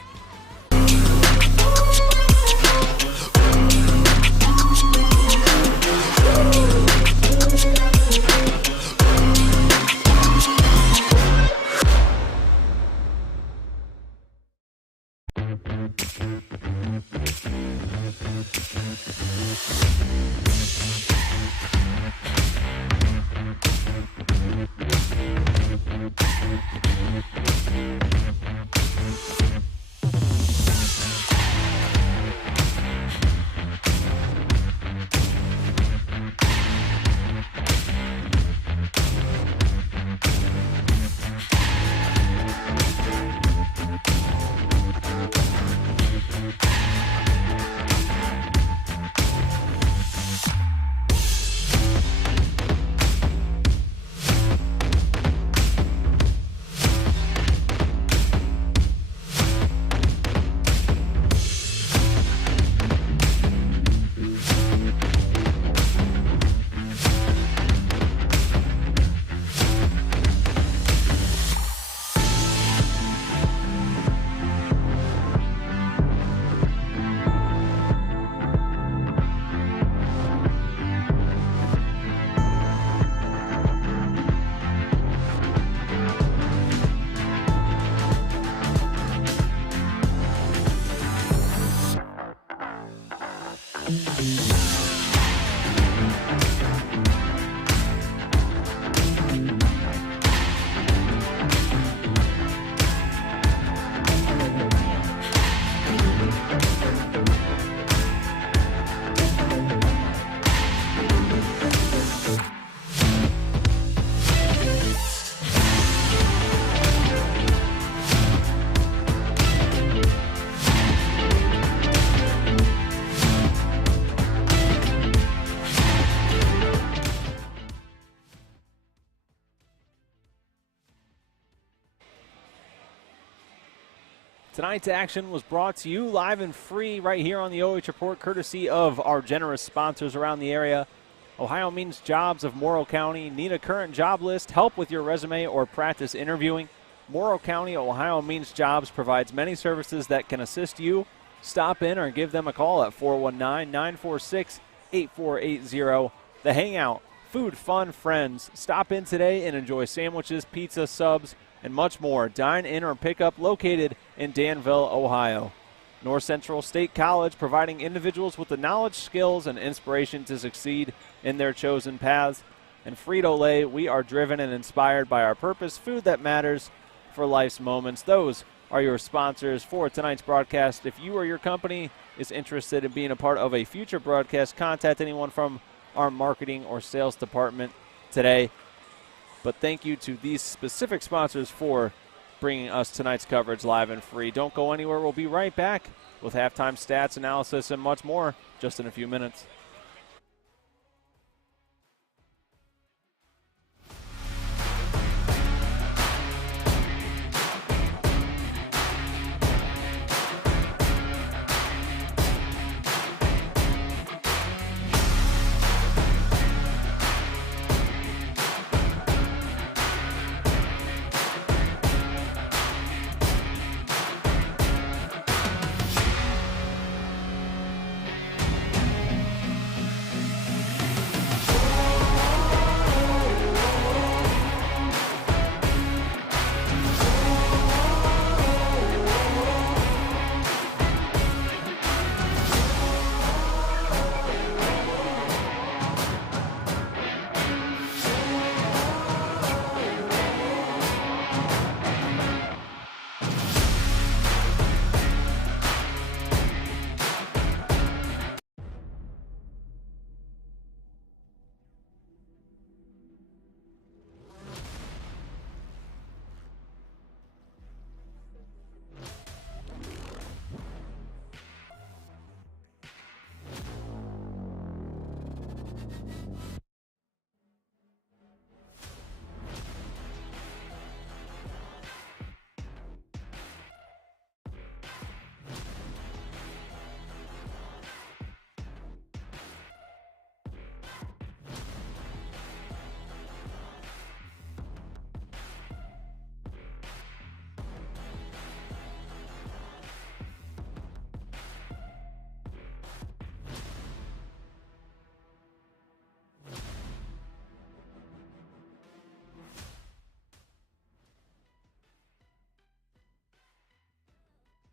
Tonight's action was brought to you live and free right here on the OH Report, courtesy of our generous sponsors around the area. Ohiomeansjobs of Morrow County. Need a current job list, help with your resume, or practice interviewing? Morrow County Ohiomeansjobs provides many services that can assist you. Stop in or give them a call at 419-946-8480. The Hangout, food, fun, friends. Stop in today and enjoy sandwiches, pizza, subs, and much more. Dine in or pick up, located in Danville, Ohio. North Central State College, providing individuals with the knowledge, skills, and inspiration to succeed in their chosen paths. And Frito Lay, we are driven and inspired by our purpose, food that matters for life's moments. Those are your sponsors for tonight's broadcast. If you or your company is interested in being a part of a future broadcast, contact anyone from our marketing or sales department today. But thank you to these specific sponsors for bringing us tonight's coverage live and free. Don't go anywhere. We'll be right back with halftime stats, analysis, and much more just in a few minutes.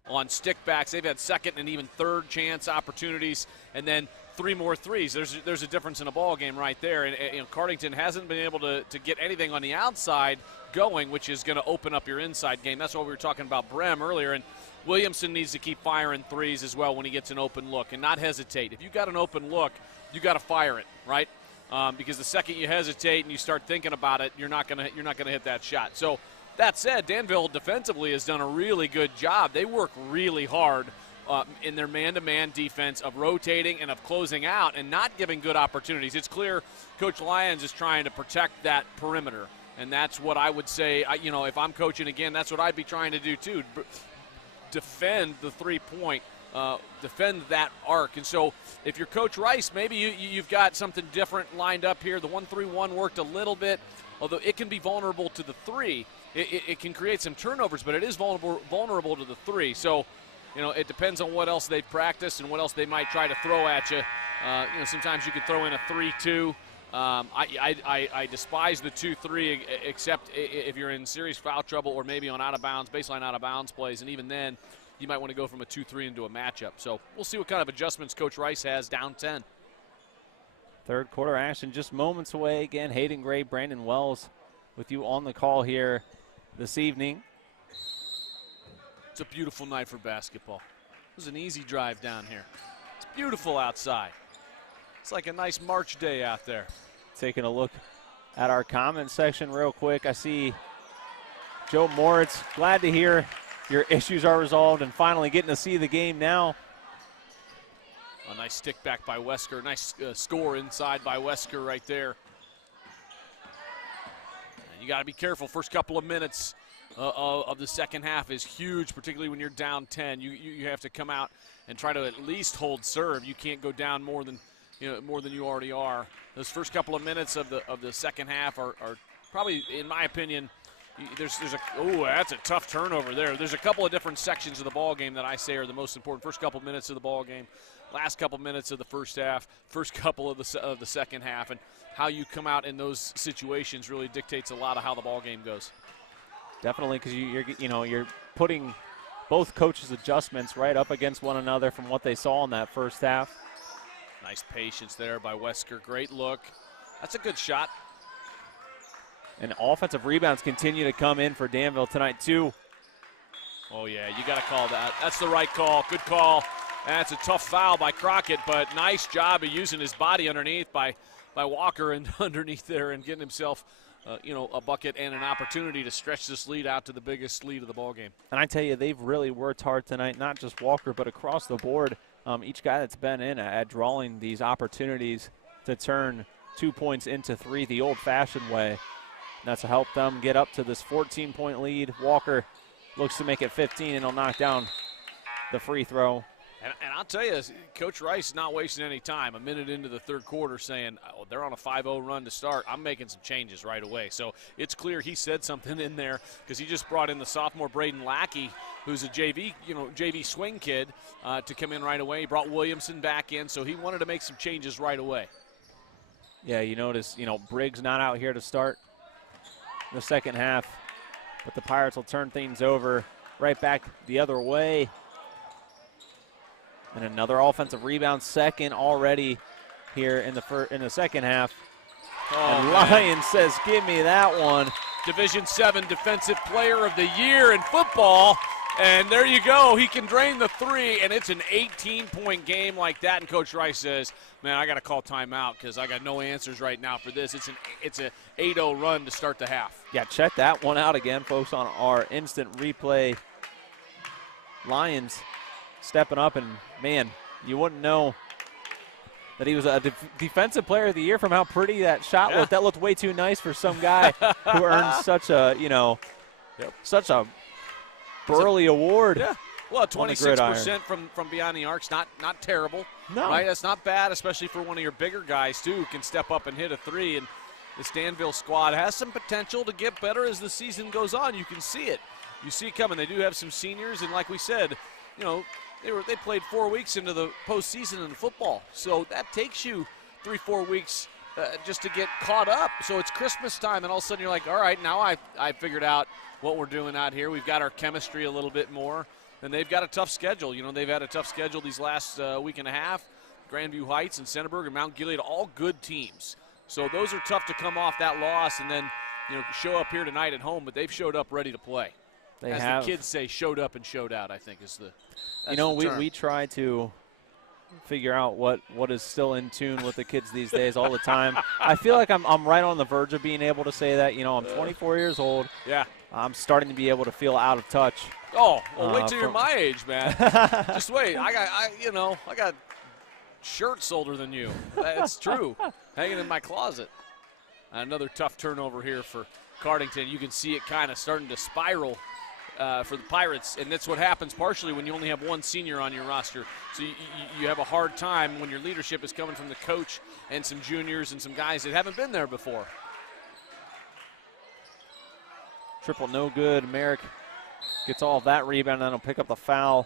On stickbacks, they've had second and even third chance opportunities, and then 3 more threes. There's a difference in a ball game right there. And Cardington hasn't been able to get anything on the outside going, which is going to open up your inside game. That's what we were talking about Brehm earlier. And Williamson needs to keep firing threes as well when he gets an open look and not hesitate. If you got an open look, you got to fire it, right? Because the second you hesitate and you start thinking about it, you're not gonna hit that shot. So. That said, Danville defensively has done a really good job. They work really hard in their man-to-man defense of rotating and of closing out and not giving good opportunities. It's clear Coach Lyons is trying to protect that perimeter, and that's what I would say, if I'm coaching again, that's what I'd be trying to do too, defend the three-point, defend that arc. And so if you're Coach Rice, maybe you've got something different lined up here. The 1-3-1 worked a little bit, although it can be vulnerable to the three. It can create some turnovers, but it is vulnerable to the three. So, it depends on what else they've practiced and what else they might try to throw at you. Sometimes you can throw in a 3-2. I despise the 2-3, except if you're in serious foul trouble or maybe on out-of-bounds, baseline out-of-bounds plays, and even then you might want to go from a 2-3 into a matchup. So we'll see what kind of adjustments Coach Rice has down 10. Third quarter action just moments away. Again, Hayden Gray, Brandon Wells with you on the call here this evening. It's a beautiful night for basketball. It was an easy drive down here. It's beautiful outside. It's like a nice March day out there. Taking a look at our comment section real quick. I see Joe Moritz, glad to hear your issues are resolved and finally getting to see the game now. A nice stick back by Wesker. Nice score inside by Wesker right there. You got to be careful. First couple of minutes of the second half is huge, particularly when you're down 10. You have to come out and try to at least hold serve. You can't go down more than you already are. Those first couple of minutes of the second half are probably, in my opinion, that's a tough turnover there. There's a couple of different sections of the ball game that I say are the most important. First couple minutes of the ball game, last couple minutes of the first half, first couple of the second half, and how you come out in those situations really dictates a lot of how the ball game goes. Definitely, because you're putting both coaches' adjustments right up against one another from what they saw in that first half. Nice patience there by Wesker. Great look. That's a good shot. And offensive rebounds continue to come in for Danville tonight, too. Oh, yeah, you got to call that. That's the right call. Good call. That's a tough foul by Crockett, but nice job of using his body underneath by Walker and underneath there and getting himself, a bucket and an opportunity to stretch this lead out to the biggest lead of the ballgame. And I tell you, they've really worked hard tonight, not just Walker, but across the board. Each guy that's been in at drawing these opportunities to turn 2 points into 3 the old-fashioned way. And that's helped them get up to this 14-point lead. Walker looks to make it 15, and he'll knock down the free throw. And I'll tell you, Coach Rice is not wasting any time. A minute into the third quarter saying, oh, they're on a 5-0 run to start. I'm making some changes right away. So it's clear he said something in there because he just brought in the sophomore Braden Lackey, who's a JV swing kid, to come in right away. He brought Williamson back in, so he wanted to make some changes right away. Yeah, you notice, Briggs not out here to start the second half, but the Pirates will turn things over right back the other way. And another offensive rebound, second already here in the second half. Oh, and Lyons says, give me that one. Division VII Defensive Player of the Year in football. And there you go. He can drain the 3, and it's an 18-point game like that. And Coach Rice says, man, I got to call timeout because I got no answers right now for this. It's an 8-0 run to start the half. Yeah, check that one out again, folks, on our instant replay. Lyons stepping up, and, man, you wouldn't know that he was a defensive player of the year from how pretty that shot looked. That looked way too nice for some guy who earned such a, such a burly award. Yeah. Well, 26% from beyond the arc's not terrible. No. Right? That's not bad, especially for one of your bigger guys, too, who can step up and hit a 3. And this Danville squad has some potential to get better as the season goes on. You can see it. You see it coming. They do have some seniors, and like we said, they played 4 weeks into the postseason in football. So that takes you 3-4 weeks just to get caught up. So it's Christmas time, and all of a sudden you're like, all right, now I figured out what we're doing out here. We've got our chemistry a little bit more. And they've got a tough schedule. They've had a tough schedule these last week and a half. Grandview Heights and Centerburg and Mount Gilead, all good teams. So those are tough to come off that loss and then show up here tonight at home, but they've showed up ready to play. The kids say, showed up and showed out, I think is the term. We try to figure out what is still in tune with the kids these days all the time. I feel like I'm right on the verge of being able to say that. I'm 24 years old. Yeah. I'm starting to be able to feel out of touch. Oh, well, wait till you're my age, man. Just wait. I got shirts older than you. That's true. Hanging in my closet. Another tough turnover here for Cardington. You can see it kind of starting to spiral for the Pirates, and that's what happens partially when you only have one senior on your roster. So you have a hard time when your leadership is coming from the coach and some juniors and some guys that haven't been there before. Triple no good. Merrick gets all of that rebound, and then he'll pick up the foul.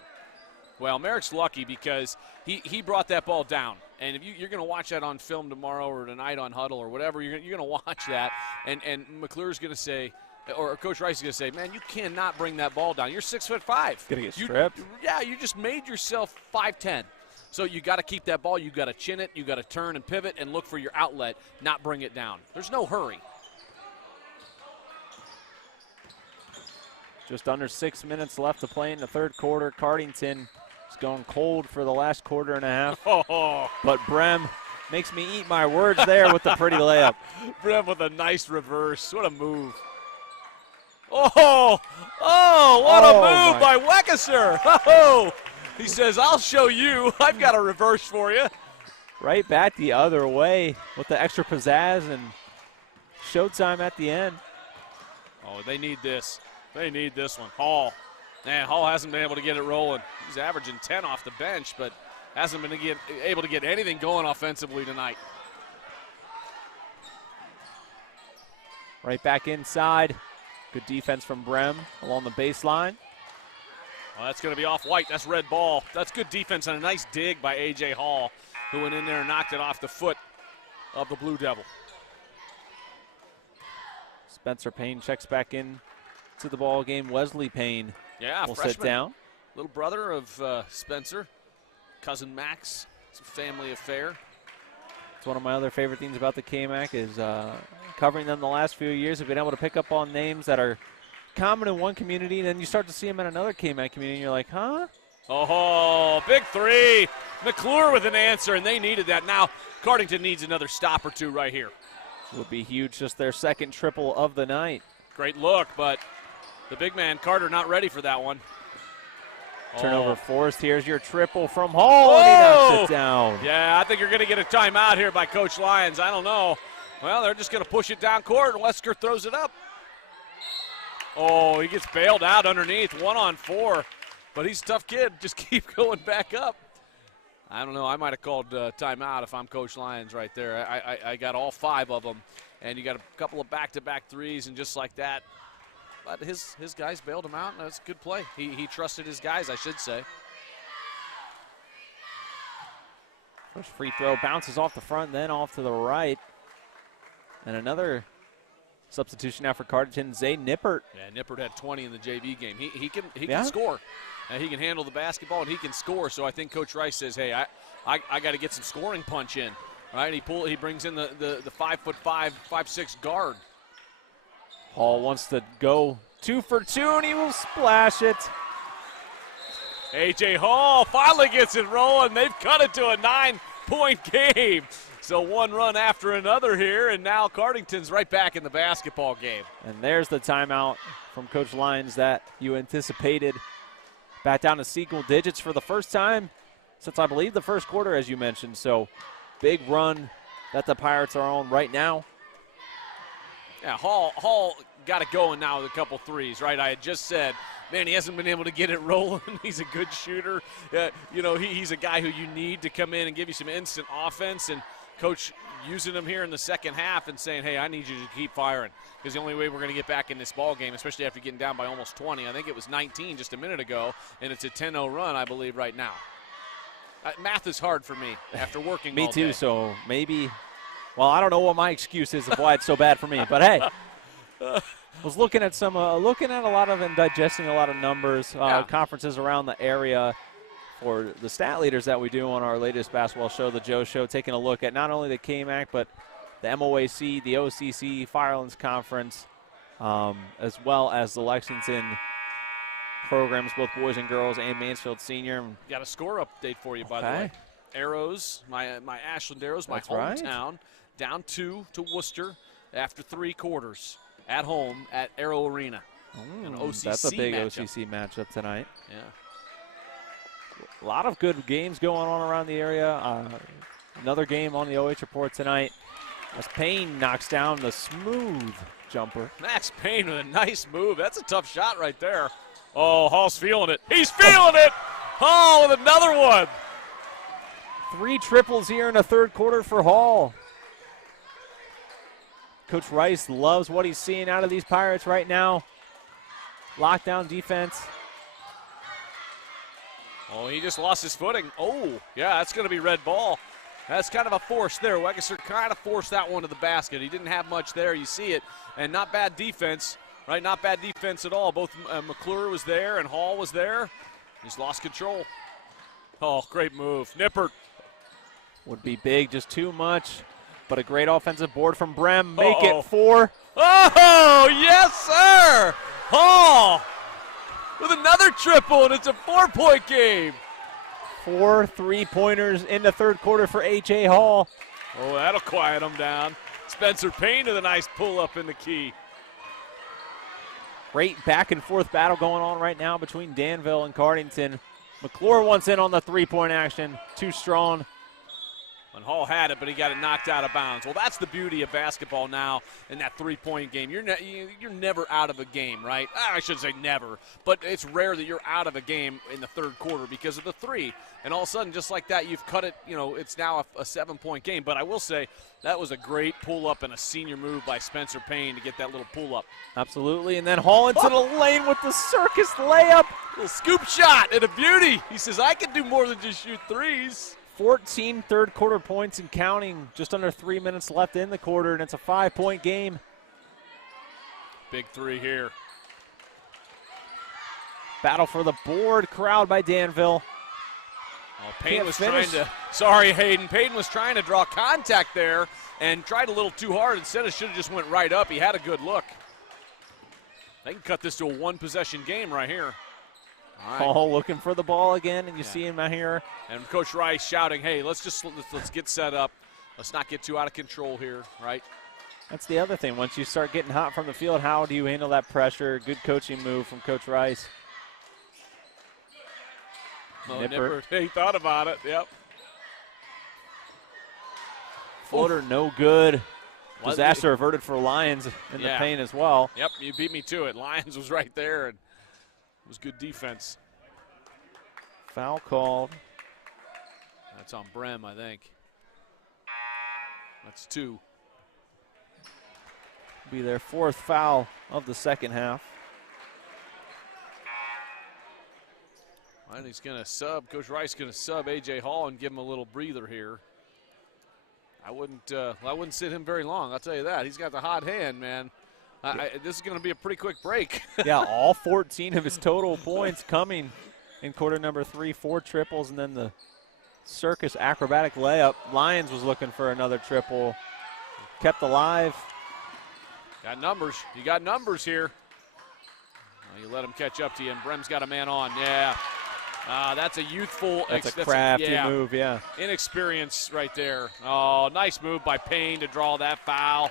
Well, Merrick's lucky because he brought that ball down. And if you're going to watch that on film tomorrow or tonight on Huddle or whatever, you're going to watch that. And McClure's going to say, or Coach Rice is going to say, man, you cannot bring that ball down. You're 6'5". Going to get stripped? You just made yourself 5'10". So you got to keep that ball. You got to chin it. You got to turn and pivot and look for your outlet, not bring it down. There's no hurry. Just under 6 minutes left to play in the third quarter. Cardington is going cold for the last quarter and a half. But Brehm makes me eat my words there with the pretty layup. Brehm with a nice reverse. What a move. What a move by Weckesser. Oh, he says, I'll show you. I've got a reverse for you. Right back the other way with the extra pizzazz and showtime at the end. Oh, they need this. They need this one. Hall. Man, Hall hasn't been able to get it rolling. He's averaging 10 off the bench, but hasn't been able to get anything going offensively tonight. Right back inside. Good defense from Brehm along the baseline. Well, that's going to be off-white. That's red ball. That's good defense and a nice dig by AJ Hall, who went in there and knocked it off the foot of the Blue Devil. Spencer Payne checks back in to the ball game. Wesley Payne will sit down. Little brother of Spencer, cousin Max. It's a family affair. It's one of my other favorite things about the KMAC is covering them the last few years. We've been able to pick up on names that are common in one community, and then you start to see them in another KMAC community, and you're like, huh? Oh, big three. McClure with an answer, and they needed that. Now, Cardington needs another stop or two right here. Would be huge, just their second triple of the night. Great look, but the big man, Carter, not ready for that one. Turnover forced. Here's your triple from Hall, and he knocks it down. Yeah, I think you're going to get a timeout here by Coach Lyons. I don't know. Well, they're just going to push it down court, and Wesker throws it up. Oh, he gets bailed out underneath, 1-on-4. But he's a tough kid. Just keep going back up. I don't know. I might have called timeout if I'm Coach Lyons right there. I got all 5 of them, and you got a couple of back-to-back threes, and just like that. But his guys bailed him out, and that's a good play. He trusted his guys, I should say. First free throw bounces off the front, then off to the right. And another substitution now for Cardington, Zay Nippert. Yeah, Nippert had 20 in the JV game. He can score. He can handle the basketball, and he can score. So I think Coach Rice says, hey, I got to get some scoring punch in. Right? He brings in the 5'5", 5'6" guard. Hall wants to go 2 for 2, and he will splash it. AJ Hall finally gets it rolling. They've cut it to a 9-point game. So one run after another here, and now Cardington's right back in the basketball game. And there's the timeout from Coach Lyons that you anticipated. Back down to single digits for the first time since, I believe, the first quarter, as you mentioned. So big run that the Pirates are on right now. Yeah, Hall got it going now with a couple threes, right? I had just said, man, he hasn't been able to get it rolling. He's a good shooter. He's a guy who you need to come in and give you some instant offense. And Coach using him here in the second half and saying, hey, I need you to keep firing, because the only way we're going to get back in this ball game, especially after getting down by almost 20. I think it was 19 just a minute ago, and it's a 10-0 run, I believe, right now. Math is hard for me after working me all too, day. So maybe – well, I don't know what my excuse is of why it's so bad for me, but hey, was looking at a lot of and digesting a lot of numbers, conferences around the area for the stat leaders that we do on our latest basketball show, the Joe Show, taking a look at not only the KMAC but the MOAC, the OCC, Firelands Conference, as well as the Lexington programs, both boys and girls, and Mansfield Senior. Got a score update for you, by the way. Arrows, my Ashland Arrows, my hometown, down 2 to Worcester after 3 quarters at home at Arrow Arena. An OCC that's a big matchup. OCC matchup tonight. Yeah. A lot of good games going on around the area. Another game on the OH report tonight as Payne knocks down the smooth jumper. Max Payne with a nice move. That's a tough shot right there. Oh, Hall's feeling it. He's feeling it. Hall with another one. 3 triples here in the third quarter for Hall. Coach Rice loves what he's seeing out of these Pirates right now. Lockdown defense. Oh, he just lost his footing. Oh, yeah, that's going to be red ball. That's kind of a force there. Wegeser kind of forced that one to the basket. He didn't have much there. You see it. And not bad defense, right? Not bad defense at all. Both McClure was there and Hall was there. He's lost control. Oh, great move. Nippert. Would be big, just too much. But a great offensive board from Brehm. Make it 4. Oh, yes, sir. Hall with another triple, and it's a 4-point game. 4 3-pointers in the third quarter for AJ Hall. Oh, that'll quiet him down. Spencer Payne with a nice pull-up in the key. Great back-and-forth battle going on right now between Danville and Cardington. McClure wants in on the 3-point action. Too strong. And Hall had it, but he got it knocked out of bounds. Well, that's the beauty of basketball now in that 3-point game. You're never out of a game, right? I shouldn't say never, but it's rare that you're out of a game in the third quarter because of the 3. And all of a sudden, just like that, you've cut it. It's now a 7-point game. But I will say that was a great pull-up and a senior move by Spencer Payne to get that little pull-up. Absolutely. And then Hall into the lane with the circus layup. Little scoop shot and a beauty. He says, I can do more than just shoot threes. 14 third quarter points and counting. Just under 3 minutes left in the quarter, and it's a 5-point game. Big 3 here. Battle for the board, corralled by Danville. Well, Payne was trying to, sorry, Hayden. Payne was trying to draw contact there and tried a little too hard. Instead, it should have just went right up. He had a good look. They can cut this to a one-possession game right here. All right. Hall looking for the ball again, and you see him out here. And Coach Rice shouting, hey, let's get set up. Let's not get too out of control here, right? That's the other thing. Once you start getting hot from the field, how do you handle that pressure? Good coaching move from Coach Rice. Oh, Nipper. He thought about it, yep. Floater, no good. Disaster averted for Lions in the paint as well. Yep, you beat me to it. Lions was right there, and it was good defense. Foul called. That's on Brehm, I think. That's 2. Be their 4th foul of the second half. And he's going to sub. Coach Rice going to sub A.J. Hall and give him a little breather here. I wouldn't sit him very long, I'll tell you that. He's got the hot hand, man. This is going to be a pretty quick break. Yeah, all 14 of his total points coming in quarter number 3, 4 triples, and then the circus acrobatic layup. Lions was looking for another triple. Kept alive. Got numbers. You got numbers here. Well, you let him catch up to you, and Brehm's got a man on. Yeah. That's a youthful. That's a crafty move, yeah. Inexperience right there. Oh, nice move by Payne to draw that foul.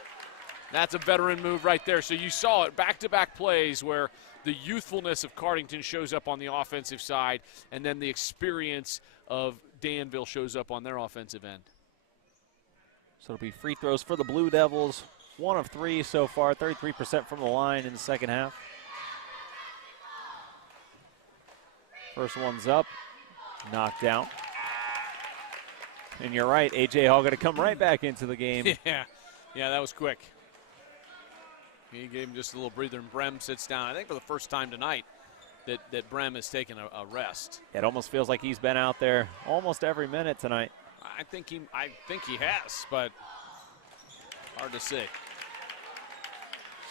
That's a veteran move right there. So you saw it, back-to-back plays where the youthfulness of Cardington shows up on the offensive side, and then the experience of Danville shows up on their offensive end. So it'll be free throws for the Blue Devils. 1 of 3 so far, 33% from the line in the second half. First one's up, knocked down. And you're right, A.J. Hall going to come right back into the game. Yeah, that was quick. He gave him just a little breather, and Brehm sits down. I think for the first time tonight that Brehm has taken a rest. It almost feels like he's been out there almost every minute tonight. I think he has, but hard to say.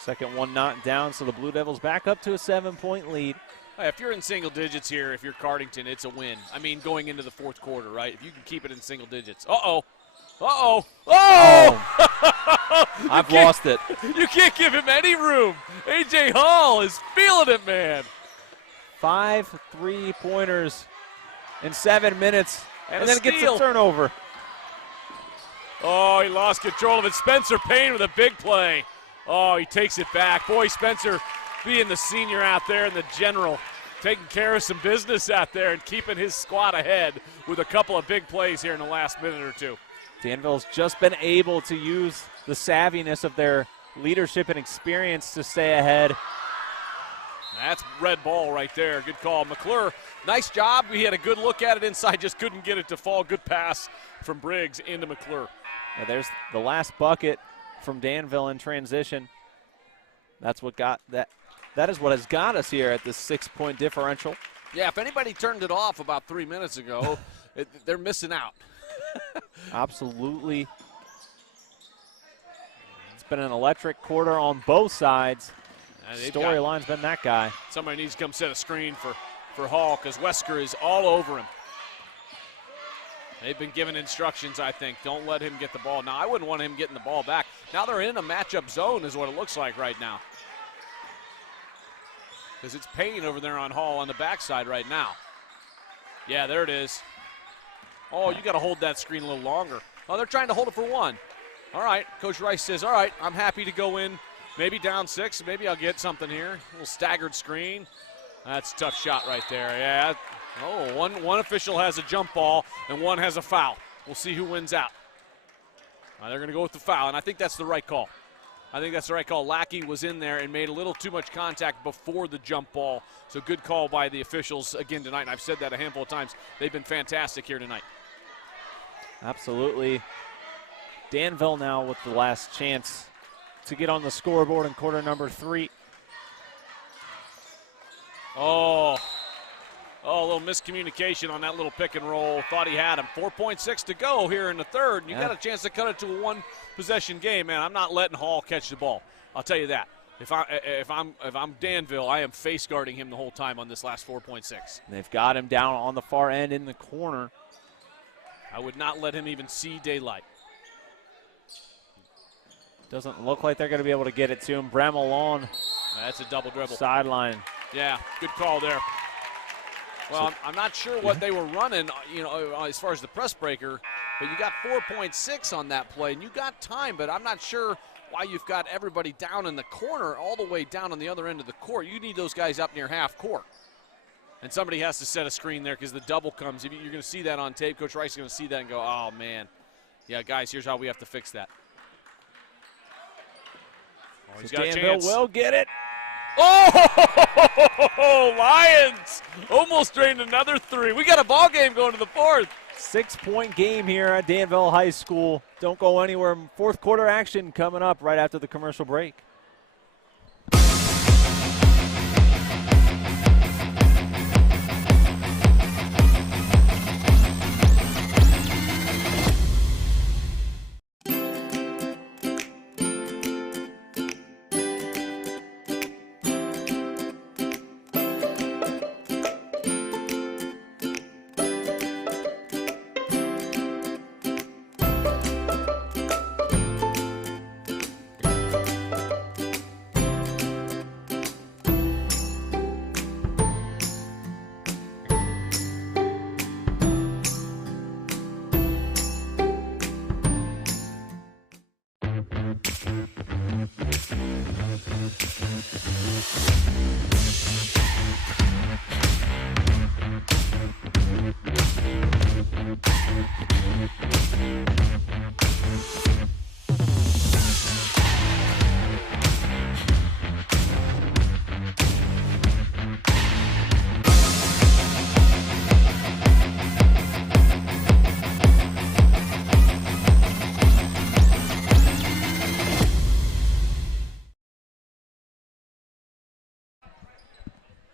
Second one knocked down, so the Blue Devils back up to a 7-point lead. Hey, if you're in single digits here, if you're Cardington, it's a win. I mean, going into the fourth quarter, right? If you can keep it in single digits. Uh-oh. I've lost it. You can't give him any room. A.J. Hall is feeling it, man. 5 3-pointers in 7 minutes, and then gets a turnover. Oh, he lost control of it. Spencer Payne with a big play. Oh, he takes it back. Boy, Spencer being the senior out there and the general, taking care of some business out there and keeping his squad ahead with a couple of big plays here in the last minute or two. Danville's just been able to use the savviness of their leadership and experience to stay ahead. That's red ball right there. Good call. McClure, nice job. We had a good look at it inside, just couldn't get it to fall. Good pass from Briggs into McClure. Yeah, there's the last bucket from Danville in transition. That's what got that. That is what has got us here at this 6-point differential. Yeah, if anybody turned it off about 3 minutes ago, they're missing out. Absolutely. It's been an electric quarter on both sides. Storyline's been that guy. Somebody needs to come set a screen for Hall because Wesker is all over him. They've been given instructions, I think. Don't let him get the ball. Now, I wouldn't want him getting the ball back. Now they're in a matchup zone is what it looks like right now. Because it's Payne over there on Hall on the backside right now. Yeah, there it is. Oh, you got to hold that screen a little longer. Oh, they're trying to hold it for 1. All right, Coach Rice says, all right, I'm happy to go in. Maybe down 6. Maybe I'll get something here. A little staggered screen. That's a tough shot right there. Yeah. Oh, one official has a jump ball and one has a foul. We'll see who wins out. They're going to go with the foul, and I think that's the right call. Lackey was in there and made a little too much contact before the jump ball. So good call by the officials again tonight. And I've said that a handful of times. They've been fantastic here tonight. Absolutely. Danville now with the last chance to get on the scoreboard in quarter number 3. Oh, a little miscommunication on that little pick and roll. Thought he had him. 4.6 to go here in the third. And you got a chance to cut it to a 1-possession game. Man, I'm not letting Hall catch the ball. I'll tell you that. If I'm Danville, I am face guarding him the whole time on this last 4.6. They've got him down on the far end in the corner. I would not let him even see daylight. Doesn't look like they're going to be able to get it to him. Brehm alone. That's a double dribble. Sideline. Yeah, good call there. Well, I'm not sure what they were running, as far as the press breaker, but you got 4.6 on that play, and you got time, but I'm not sure why you've got everybody down in the corner all the way down on the other end of the court. You need those guys up near half court. And somebody has to set a screen there because the double comes. You're going to see that on tape. Coach Rice is going to see that and go, oh, man. Yeah, guys, here's how we have to fix that. Oh, he's got a chance. Will get it. Oh, Lions almost drained another three. We got a ball game going to the fourth. 6-point game here at Danville High School. Don't go anywhere. Fourth quarter action coming up right after the commercial break.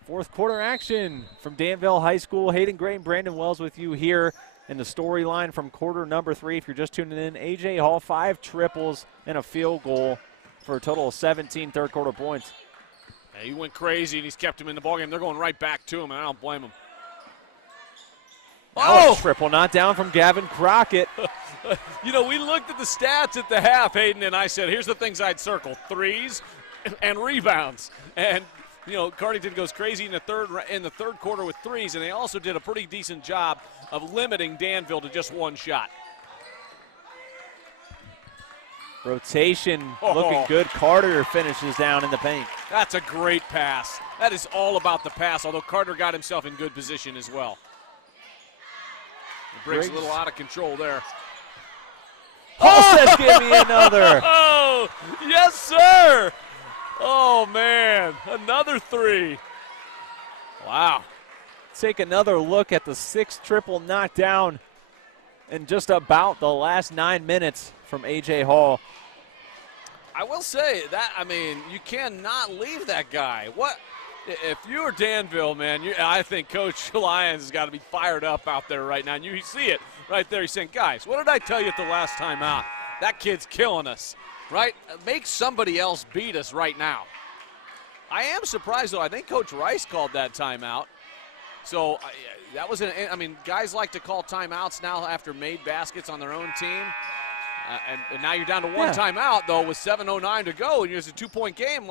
Fourth quarter action from Danville High School. Hayden Gray and Brandon Wells with you here in the storyline from quarter number 3. If you're just tuning in, AJ Hall, 5 triples and a field goal for a total of 17 third quarter points. Yeah, he went crazy and he's kept him in the ballgame. They're going right back to him, and I don't blame him. Now a triple not down from Gavin Crockett. We looked at the stats at the half, Hayden, and I said, here's the things I'd circle: threes and rebounds. And Cardington goes crazy in the third quarter with threes, and they also did a pretty decent job of limiting Danville to just one shot. Rotation looking good. Carter finishes down in the paint. That's a great pass. That is all about the pass, although Carter got himself in good position as well. Briggs a little out of control there. Hall says, give me another. Oh, yes, sir. Oh, man, another three. Wow. Take another look at the 6th triple knockdown in just about the last 9 minutes from A.J. Hall. I will say that, you cannot leave that guy. What? If you're Danville, man, I think Coach Lyons has got to be fired up out there right now. And you see it right there. He's saying, guys, what did I tell you at the last time out? That kid's killing us. Right? Make somebody else beat us right now. I am surprised, though. I think Coach Rice called that timeout. So that was guys like to call timeouts now after made baskets on their own team. And now you're down to one timeout, though, with 7:09 to go, and it's a 2-point game.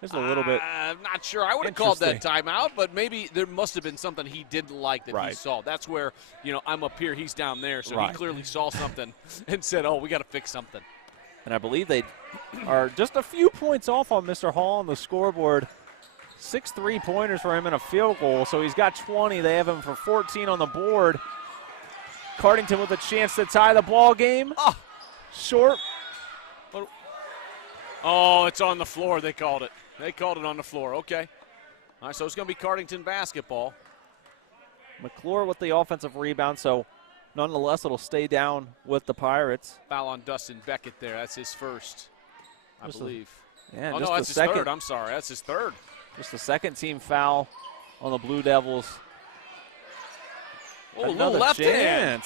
There's a little bit. I'm not sure. I would have called that timeout, but maybe there must have been something he didn't like that he saw. That's where, I'm up here, he's down there. So he clearly saw something and said, we got to fix something. And I believe they are just a few points off on Mr. Hall on the scoreboard. 6 3-pointers for him and a field goal. So he's got 20. They have him for 14 on the board. Cardington with a chance to tie the ball game. Short. Oh, it's on the floor. They called it. They called it on the floor. Okay. All right, so it's going to be Cardington basketball. McClure with the offensive rebound, so nonetheless it'll stay down with the Pirates. Foul on Dustin Beckett there. That's his first, I believe. Yeah, no, that's his third. I'm sorry. That's his third. Just the second team foul on the Blue Devils. Oh, a little left hand.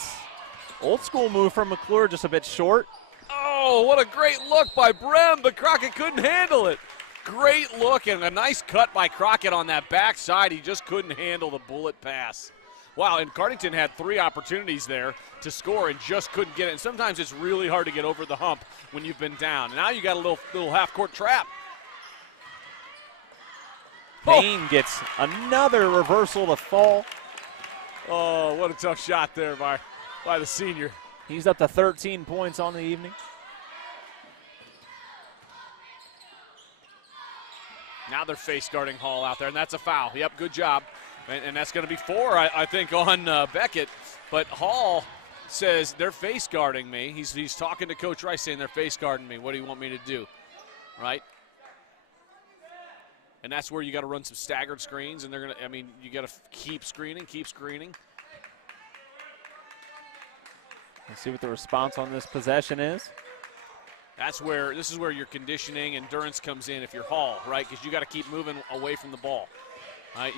Old school move from McClure, just a bit short. Oh, what a great look by Brehm, but Crockett couldn't handle it. Great look and a nice cut by Crockett on that backside. He just couldn't handle the bullet pass. Wow, and Cardington had 3 opportunities there to score and just couldn't get it. And sometimes it's really hard to get over the hump when you've been down. And now you got a little half-court trap. Payne gets another reversal to fall. Oh, what a tough shot there by the senior. He's up to 13 points on the evening. Now they're face guarding Hall out there, and that's a foul. Yep, good job. And that's going to be 4, I think, on Beckett. But Hall says they're face guarding me. He's talking to Coach Rice saying they're face guarding me. What do you want me to do? Right? And that's where you got to run some staggered screens, and they're going to, I mean, you got to keep screening. Let's see what the response on this possession is. This is where your conditioning, endurance comes in if you're Hall, right? Because you got to keep moving away from the ball.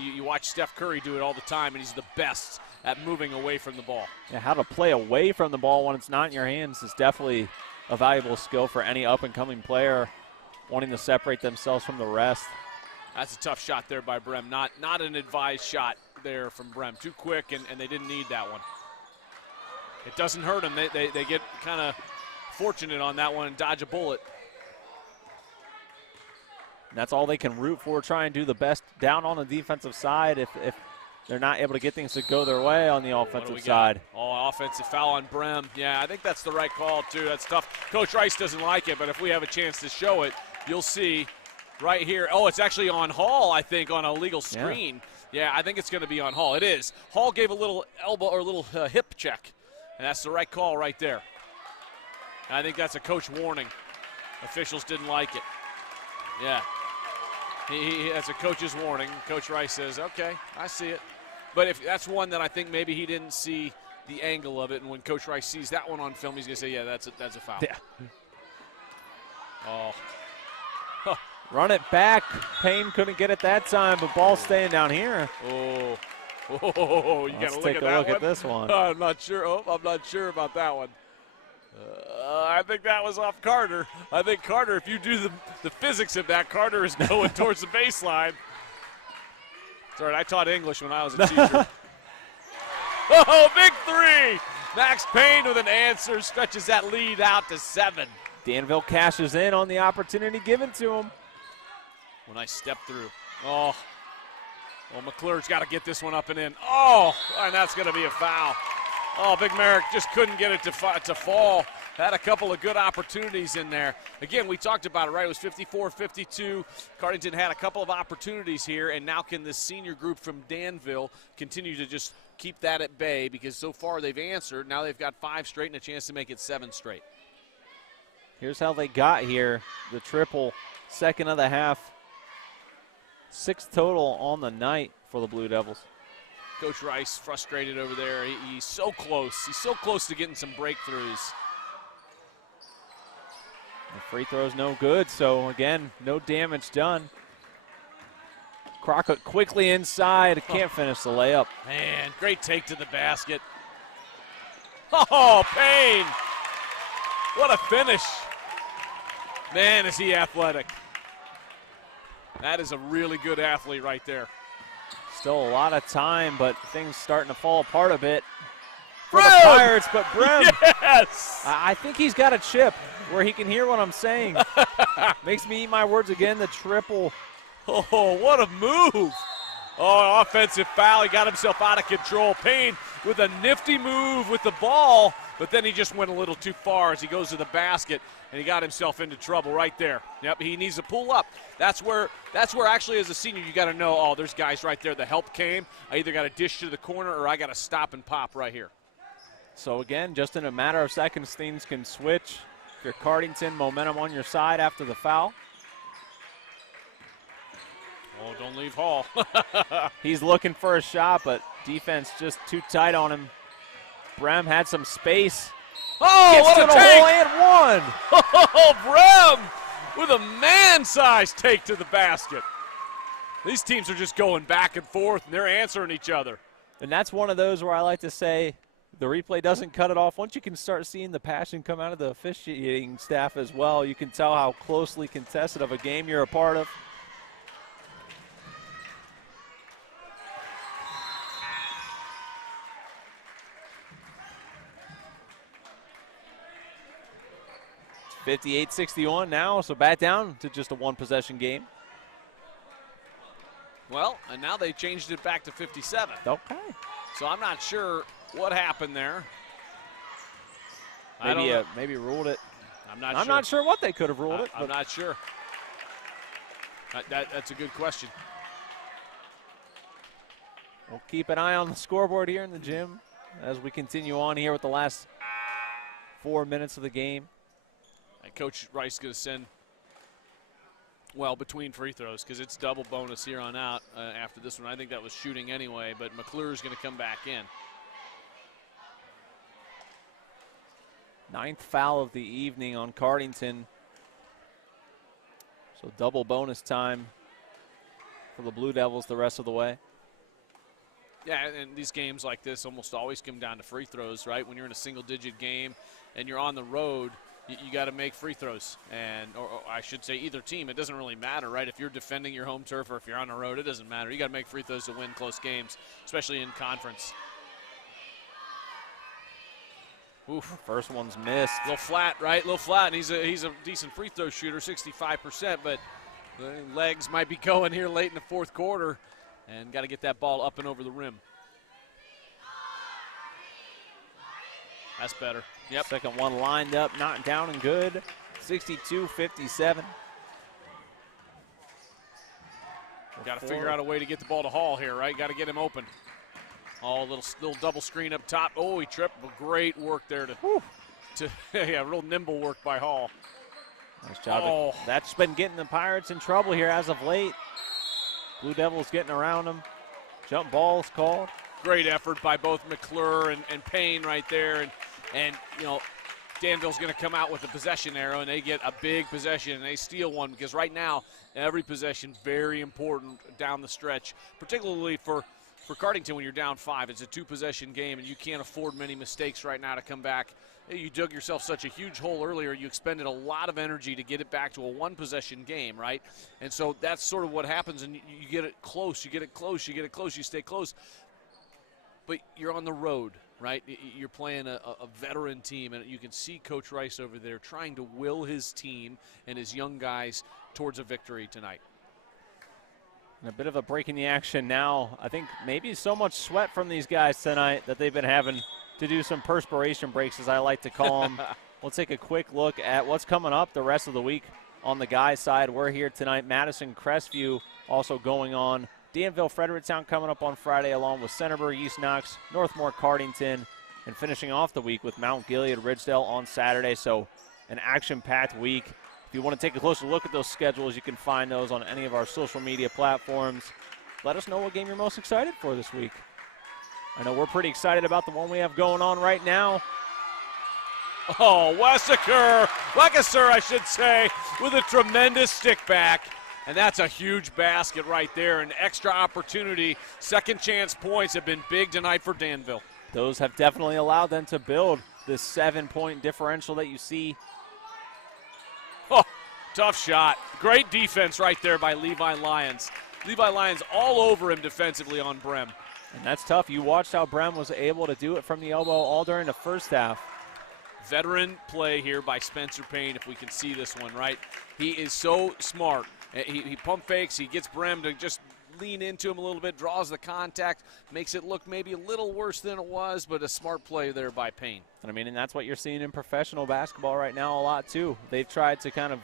You watch Steph Curry do it all the time, and he's the best at moving away from the ball. Yeah, how to play away from the ball when it's not in your hands is definitely a valuable skill for any up-and-coming player wanting to separate themselves from the rest. That's a tough shot there by Brehm. Not an advised shot there from Brehm. Too quick, and they didn't need that one. It doesn't hurt them. They get kind of fortunate on that one and dodge a bullet. And that's all they can root for, try and do the best down on the defensive side if they're not able to get things to go their way on the offensive side. Oh, offensive foul on Brehm. Yeah, I think that's the right call, too. That's tough. Coach Rice doesn't like it, but if we have a chance to show it, you'll see right here. Oh, it's actually on Hall, I think, on a legal screen. Yeah, I think it's going to be on Hall. It is. Hall gave a little elbow or a little hip check, and that's the right call right there. And I think that's a coach warning. Officials didn't like it. Yeah. That's a coach's warning. Coach Rice says, okay, I see it. But if that's one that I think maybe he didn't see the angle of it, and when Coach Rice sees that one on film, he's going to say, yeah, that's a foul. Yeah. Oh. Huh. Run it back. Payne couldn't get it that time, but ball staying down here. Oh, you got to look at that one. Let's take a look at this one. I'm not sure. I'm not sure about that one. I think that was off Carter. I think Carter, if you do the physics of that, Carter is going towards the baseline. It's all right, I taught English when I was a teacher. Oh, big 3! Max Payne with an answer, stretches that lead out to 7. Danville cashes in on the opportunity given to him. When I step through. Oh, well, McClure's got to get this one up and in. Oh, and that's going to be a foul. Oh, Big Merrick just couldn't get it to fall. Had a couple of good opportunities in there. Again, we talked about it, right? It was 54-52. Cardington had a couple of opportunities here, and now can this senior group from Danville continue to just keep that at bay, because so far they've answered. Now they've got 5 straight and a chance to make it 7 straight. Here's how they got here. The triple, second of the half. 6 total on the night for the Blue Devils. Coach Rice frustrated over there. He's so close. He's so close to getting some breakthroughs. The free throw's no good, so again, no damage done. Crockett quickly inside, can't finish the layup. Man, great take to the basket. Oh, Payne! What a finish. Man, is he athletic. That is a really good athlete right there. Still a lot of time, but things starting to fall apart a bit for the Pirates. But Brehm, yes! I think he's got a chip where he can hear what I'm saying. Makes me eat my words again, the triple. Oh, what a move. Oh, offensive foul. He got himself out of control. Payne with a nifty move with the ball, but then he just went a little too far as he goes to the basket, and he got himself into trouble right there. Yep, he needs to pull up. That's where actually as a senior you got to know, oh, there's guys right there. The help came. I either got to dish to the corner or I got to stop and pop right here. So again, just in a matter of seconds, things can switch. If you're Cardington, momentum on your side after the foul. Oh, don't leave Hall. He's looking for a shot, but defense just too tight on him. Brehm had some space. Oh, gets what to a the take! hole and one. Oh, Brehm with a man-sized take to the basket. These teams are just going back and forth, and they're answering each other. And that's one of those where I like to say the replay doesn't cut it off. Once you can start seeing the passion come out of the officiating staff as well, you can tell how closely contested of a game you're a part of. It's 58-61 now, so back down to just a one-possession game. Well, and now they changed it back to 57. Okay. So I'm not sure what happened there. Maybe ruled it. I'm not I'm not sure what they could have ruled it. I'm not sure. That's a good question. We'll keep an eye on the scoreboard here in the gym as we continue on here with the last 4 minutes of the game. And Coach Rice is going to send, well, between free throws, because it's double bonus here on out after this one. I think that was shooting anyway, but McClure's going to come back in. 9th foul of the evening on Cardington. So double bonus time for the Blue Devils the rest of the way. Yeah, and these games like this almost always come down to free throws, right? When you're in a single-digit game and you're on the road, you got to make free throws. Or I should say either team. It doesn't really matter, right? If you're defending your home turf or if you're on the road, it doesn't matter. You got to make free throws to win close games, especially in conference. Oof, first one's missed. A little flat, right? A little flat, and he's a decent free throw shooter, 65%, but the legs might be going here late in the fourth quarter, and got to get that ball up and over the rim. That's better. Yep. Second one lined up, not down and good. 62-57. Got to figure out a way to get the ball to Hall here, right? Got to get him open. Oh, little double screen up top. Oh, he tripped. Great work there to yeah, real nimble work by Hall. Nice job. Oh. That's been getting the Pirates in trouble here as of late. Blue Devils getting around them. Jump balls called. Great effort by both McClure and Payne right there. And you know, Danville's going to come out with a possession arrow, and they get a big possession, and they steal one because right now every possession very important down the stretch, particularly for Cardington when you're down 5. It's a 2-possession game, and you can't afford many mistakes right now to come back. You dug yourself such a huge hole earlier. You expended a lot of energy to get it back to a 1-possession game, right? And so that's sort of what happens, and you get it close, you get it close, you get it close, you stay close. But you're on the road, right? You're playing a veteran team, and you can see Coach Rice over there trying to will his team and his young guys towards a victory tonight. And a bit of a break in the action now. I think maybe so much sweat from these guys tonight that they've been having to do some perspiration breaks, as I like to call them. We'll take a quick look at what's coming up the rest of the week on the guys' side. We're here tonight. Madison, Crestview also going on. Danville, Fredericktown coming up on Friday, along with Centerburg, East Knox, Northmore, Cardington, and finishing off the week with Mount Gilead, Ridgedale on Saturday. So an action-packed week. If you want to take a closer look at those schedules, you can find those on any of our social media platforms. Let us know what game you're most excited for this week. I know we're pretty excited about the one we have going on right now. Oh, Weckesser, I should say, with a tremendous stick back. And that's a huge basket right there, an extra opportunity. Second chance points have been big tonight for Danville. Those have definitely allowed them to build this 7-point differential that you see. Oh, tough shot. Great defense right there by Levi Lyons. Levi Lyons all over him defensively on Brehm. And that's tough. You watched how Brehm was able to do it from the elbow all during the first half. Veteran play here by Spencer Payne, if we can see this one, right? He is so smart. He pump fakes. He gets Brehm to just lean into him a little bit, draws the contact, makes it look maybe a little worse than it was, but a smart play there by Payne. And I mean, and that's what you're seeing in professional basketball right now a lot too. They've tried to kind of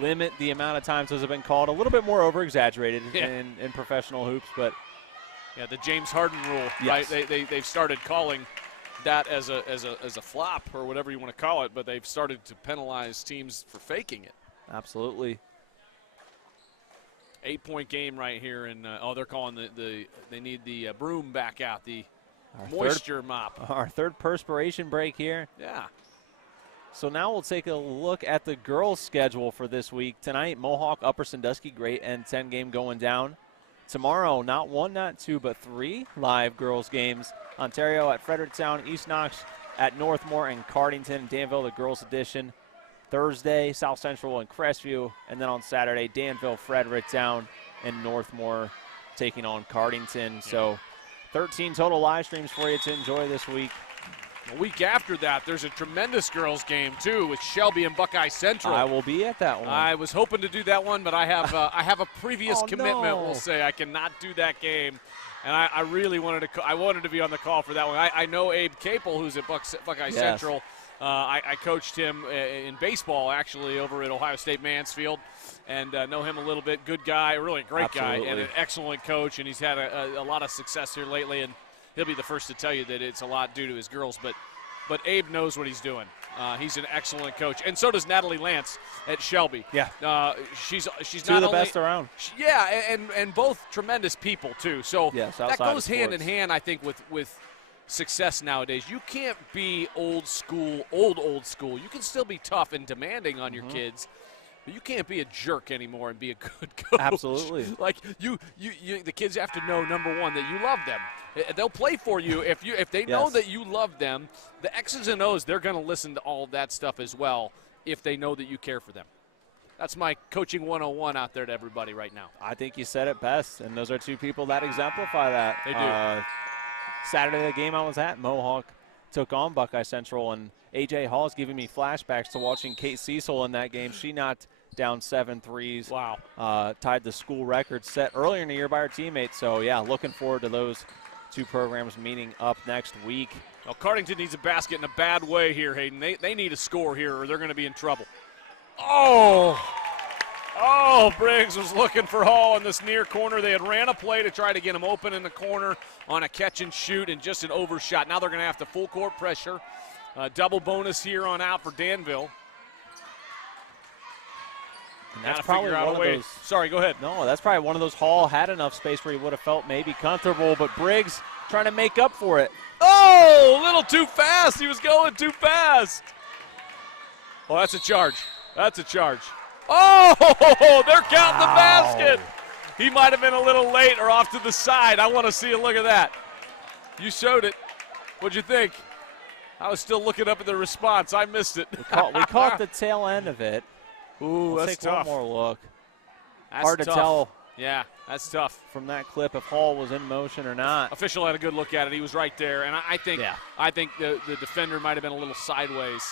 limit the amount of times those have been called a little bit more over-exaggerated in professional hoops, but yeah, the James Harden rule, yes. Right? They've started calling that as a flop or whatever you want to call it, but they've started to penalize teams for faking it. Absolutely. 8-point game right here, and they're calling they need the broom back out, the mop. Our third perspiration break here. Yeah. So now we'll take a look at the girls' schedule for this week. Tonight, Mohawk, Upper Sandusky, great N10 game going down. tomorrow, not 1, not 2, but 3 live girls games. Ontario at Fredericktown, East Knox at Northmore, and Cardington, Danville, the girls edition. Thursday, South Central and Crestview, and then on Saturday, Danville, Fredericktown, and Northmore taking on Cardington. So 13 total live streams for you to enjoy this week. A week after that, there's a tremendous girls game, too, with Shelby and Buckeye Central. I will be at that one. I was hoping to do that one, but I have a previous commitment, no. we'll say. I cannot do that game. And I really wanted to be on the call for that one. I know Abe Capel, who's at Buckeye Central. I coached him in baseball, actually, over at Ohio State Mansfield, and know him a little bit. Good guy, really a great guy, and an excellent coach, and he's had a lot of success here lately, and he'll be the first to tell you that it's a lot due to his girls, but Abe knows what he's doing. He's an excellent coach, and so does Natalie Lance at Shelby. Yeah, she's two of the best around. Yeah, and both tremendous people too. So that goes hand in hand, I think, with success nowadays. You can't be old school. You can still be tough and demanding on your kids, but you can't be a jerk anymore and be a good coach. Absolutely. Like you the kids have to know, number one, that you love them. They'll play for you if they know that you love them. The X's and O's, they're going to listen to all of that stuff as well if they know that you care for them. That's my coaching 101 out there to everybody right now. I think you said it best, and those are two people that exemplify that. They do. Saturday, the game I was at, Mohawk took on Buckeye Central, and AJ Hall's giving me flashbacks to watching Kate Cecil in that game. She knocked down 7 threes. Wow. Tied the school record set earlier in the year by her teammates. So, yeah, looking forward to those two programs meeting up next week. Well, Cardington needs a basket in a bad way here, Hayden. They need a score here or they're going to be in trouble. Oh, Briggs was looking for Hall in this near corner. They had ran a play to try to get him open in the corner on a catch and shoot and just an overshot. Now they're going to have to full court pressure. Double bonus here on out for Danville. And that's probably one of those. Sorry, go ahead. No, that's probably one of those Hall had enough space where he would have felt maybe comfortable, but Briggs trying to make up for it. Oh, a little too fast. He was going too fast. Oh, that's a charge. That's a charge. Oh, they're counting the basket. He might have been a little late or off to the side. I want to see a look at that. You showed it. What'd you think? I was still looking up at the response. I missed it. We caught the tail end of it. Ooh, Let's that's take tough. one more look. That's Hard to tough. tell. Yeah, that's tough. From that clip if Hall was in motion or not. Official had a good look at it. He was right there, and I think the defender might have been a little sideways.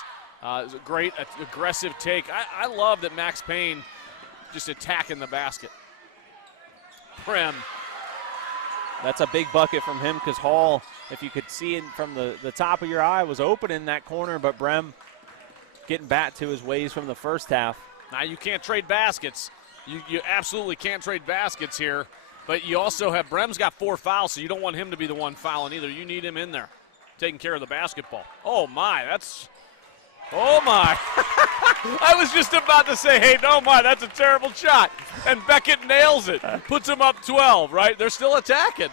It was a great aggressive take. I love that Max Payne just attacking the basket. Brehm. That's a big bucket from him because Hall, if you could see it from the top of your eye, was open in that corner, but Brehm getting back to his ways from the first half. Now you can't trade baskets. You absolutely can't trade baskets here, but you also have Brehm's got 4 fouls, so you don't want him to be the one fouling either. You need him in there taking care of the basketball. Oh, my. I was just about to say, hey, no, that's a terrible shot. And Beckett nails it. Puts him up 12, right? They're still attacking.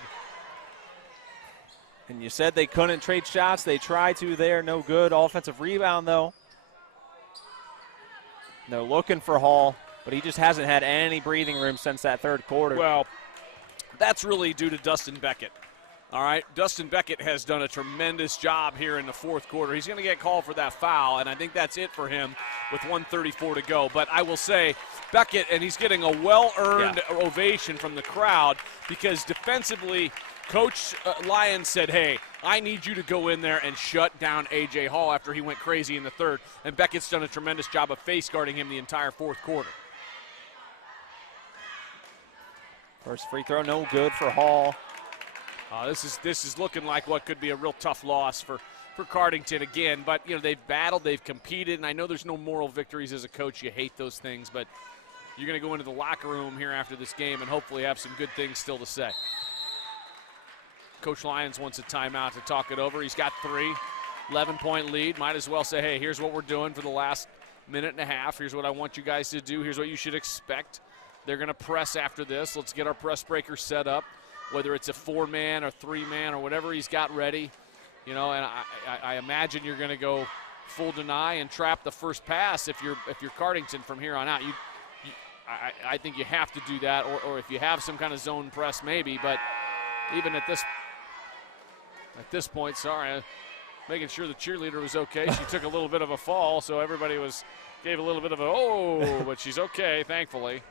And you said they couldn't trade shots. They tried to there. No good. Offensive rebound, though. They're looking for Hall, but he just hasn't had any breathing room since that third quarter. Well, that's really due to Dustin Beckett. All right, Dustin Beckett has done a tremendous job here in the fourth quarter. He's going to get called for that foul, and I think that's it for him with 1:34 to go. But I will say, Beckett, and he's getting a well-earned ovation from the crowd because defensively, Coach Lyons said, hey, I need you to go in there and shut down A.J. Hall after he went crazy in the third. And Beckett's done a tremendous job of face guarding him the entire fourth quarter. First free throw, no good for Hall. This is looking like what could be a real tough loss for Cardington again. But, you know, they've battled, they've competed, and I know there's no moral victories as a coach. You hate those things, but you're going to go into the locker room here after this game and hopefully have some good things still to say. Coach Lyons wants a timeout to talk it over. He's got 3, 11-point lead. Might as well say, hey, here's what we're doing for the last minute and a half. Here's what I want you guys to do. Here's what you should expect. They're going to press after this. Let's get our press breaker set up, whether it's a 4-man or 3-man or whatever he's got ready. You know, and I imagine you're going to go full deny and trap the first pass if you're Cardington from here on out. I think you have to do that, or if you have some kind of zone press, maybe. But even at this point, sorry, making sure the cheerleader was okay. She took a little bit of a fall, so everybody gave a little bit of a but she's okay, thankfully.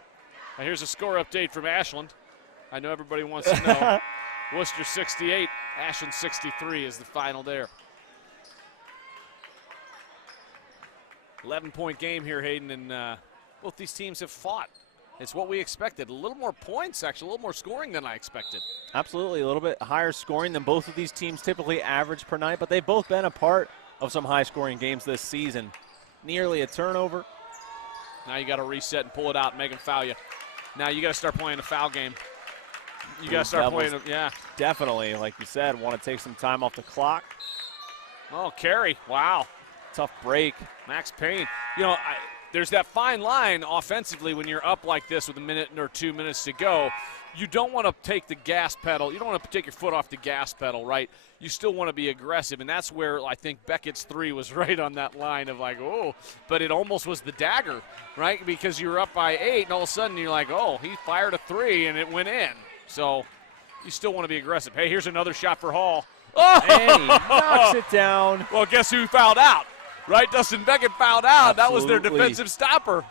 Now here's a score update from Ashland. I know everybody wants to know. Worcester 68, Ashland 63 is the final there. 11-point game here, Hayden, and both these teams have fought. It's what we expected. A little more points, actually, a little more scoring than I expected. Absolutely, a little bit higher scoring than both of these teams typically average per night, but they've both been a part of some high-scoring games this season. Nearly a turnover. Now you got to reset and pull it out and make them foul you. Now you got to start playing a foul game. You got to start playing, yeah. Definitely, like you said, want to take some time off the clock. Oh, carry, wow. Tough break. Max Payne. You know, there's that fine line offensively when you're up like this with a minute or 2 minutes to go. You don't want to take the gas pedal. You don't want to take your foot off the gas pedal, right? You still want to be aggressive, and that's where I think Beckett's three was right on that line of like, oh, but it almost was the dagger, right? Because you were up by 8, and all of a sudden you're like, oh, he fired a 3, and it went in. So you still want to be aggressive. Hey, here's another shot for Hall. Oh! And he knocks it down. Well, guess who fouled out? Right, Dustin Beckett fouled out. Absolutely. That was their defensive stopper.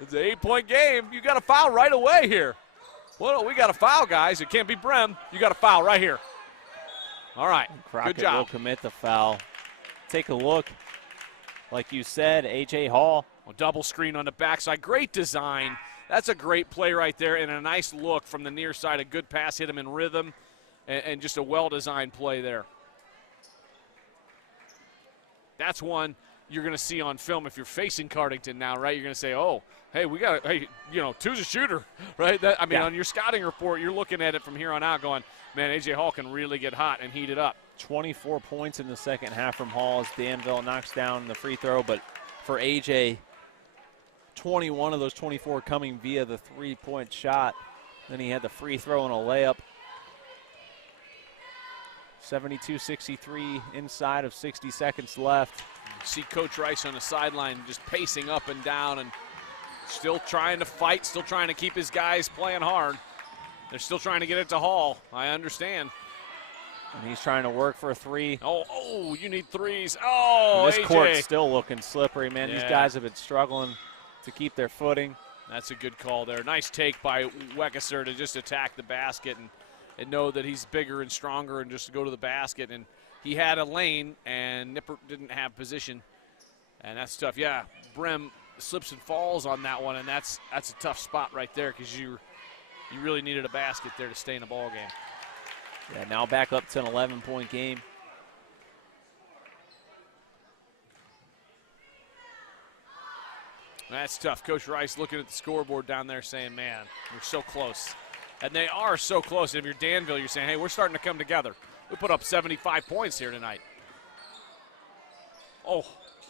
It's an 8-point game. You got to foul right away here. Well, we got to foul, guys. It can't be Brehm. You got to foul right here. All right, Crockett good job. will commit the foul. Take a look. Like you said, A.J. Hall. Well, double screen on the backside. Great design. That's a great play right there, and a nice look from the near side. A good pass hit him in rhythm, and just a well-designed play there. That's one you're going to see on film if you're facing Cardington now, right? You're going to say, oh, hey, two's a shooter, right? On your scouting report, you're looking at it from here on out going, man, A.J. Hall can really get hot and heat it up. 24 points in the second half from Hall as Danville knocks down the free throw. But for A.J., 21 of those 24 coming via the three-point shot. Then he had the free throw and a layup. 72-63 inside of 60 seconds left. You see Coach Rice on the sideline just pacing up and down and still trying to fight, still trying to keep his guys playing hard. They're still trying to get it to Hall. I understand. And he's trying to work for a 3. Oh, you need 3s. Oh, and this AJ. court's still looking slippery, man. Yeah. These guys have been struggling to keep their footing. That's a good call there. Nice take by Weckesser to just attack the basket and know that he's bigger and stronger and just go to the basket. And he had a lane, and Nippert didn't have position. And that's tough. Yeah, Brehm slips and falls on that one, and that's a tough spot right there because you really needed a basket there to stay in the ball game. Yeah, now back up to an 11-point game. That's tough. Coach Rice looking at the scoreboard down there saying, man, we're so close. And they are so close. And if you're Danville, you're saying, hey, we're starting to come together. We put up 75 points here tonight. Oh,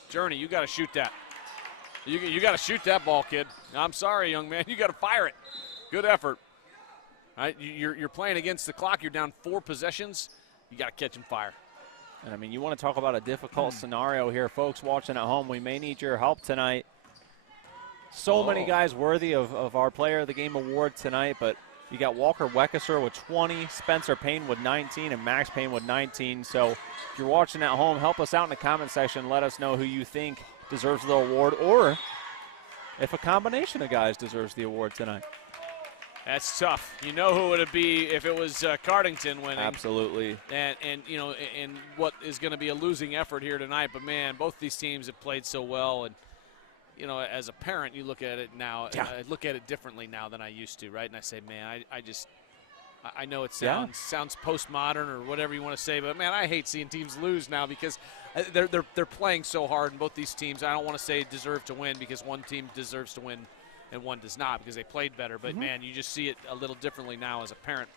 Journey, you got to shoot that. You got to shoot that ball, kid. I'm sorry, young man. You got to fire it. Good effort. All right, you're playing against the clock. You're down 4 possessions. You got to catch and fire. And, I mean, you want to talk about a difficult scenario here. Folks watching at home, we may need your help tonight. So many guys worthy of our Player of the Game award tonight, but you got Walker Weckesser with 20, Spencer Payne with 19, and Max Payne with 19. So if you're watching at home, help us out in the comment section. Let us know who you think deserves the award, or if a combination of guys deserves the award tonight. That's tough. You know who it would be if it was Cardington winning. Absolutely. And and what is going to be a losing effort here tonight. But, man, both these teams have played so well. And, as a parent, you look at it now. Yeah. I look at it differently now than I used to, right? And I say, man, I know it sounds postmodern or whatever you want to say, but, man, I hate seeing teams lose now because they're playing so hard. And both these teams, I don't want to say deserve to win because one team deserves to win and one does not because they played better. But, man, you just see it a little differently now as a parent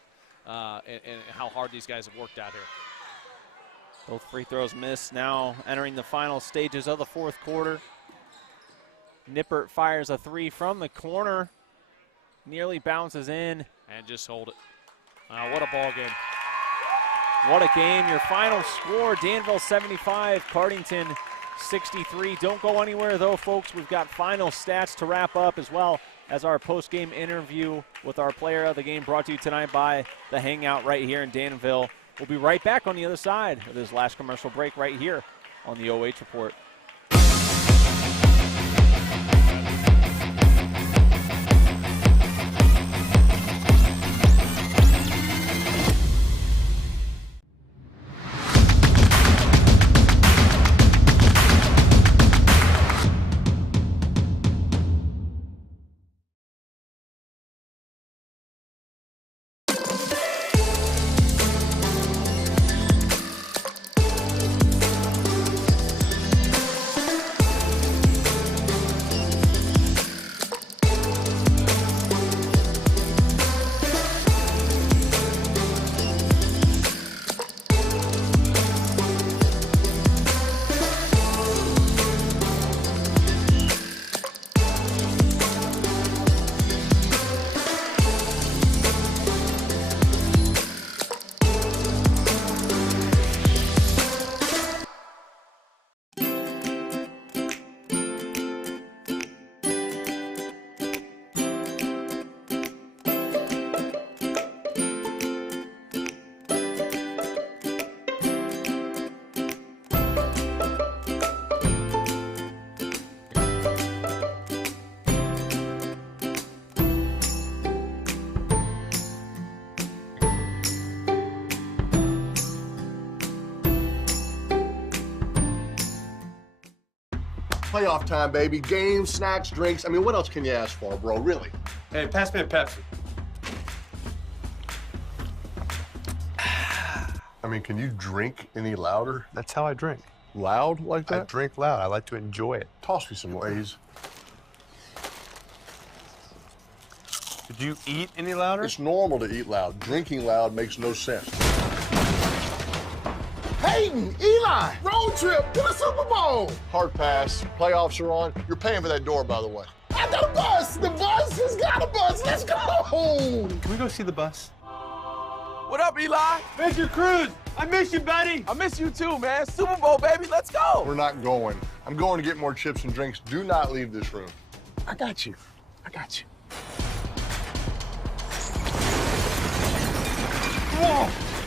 and how hard these guys have worked out here. Both free throws missed. Now entering the final stages of the fourth quarter. Nippert fires a 3 from the corner. Nearly bounces in. And just hold it. What a ball game. What a game. Your final score, Danville 75, Cardington 63. Don't go anywhere, though, folks. We've got final stats to wrap up, as well as our post-game interview with our player of the game, brought to you tonight by the Hangout right here in Danville. We'll be right back on the other side of this last commercial break right here on the OH Report. Playoff time, baby. Games, snacks, drinks. I mean, what else can you ask for, bro? Really? Hey, pass me a Pepsi. I mean, can you drink any louder? That's how I drink. Loud like I that? drink loud. I like to enjoy it. Toss me some Lays. Did you eat any louder? It's normal to eat loud. Drinking loud makes no sense. Hayden, Eli, road trip to the Super Bowl. Hard pass. Playoffs are on. You're paying for that door, by the way. I got a bus. The bus has got a bus. Let's go. Can we go see the bus? What up, Eli? Mr. Cruz, I miss you, buddy. I miss you too, man. Super Bowl, baby. Let's go. We're not going. I'm going to get more chips and drinks. Do not leave this room. I got you. I got you.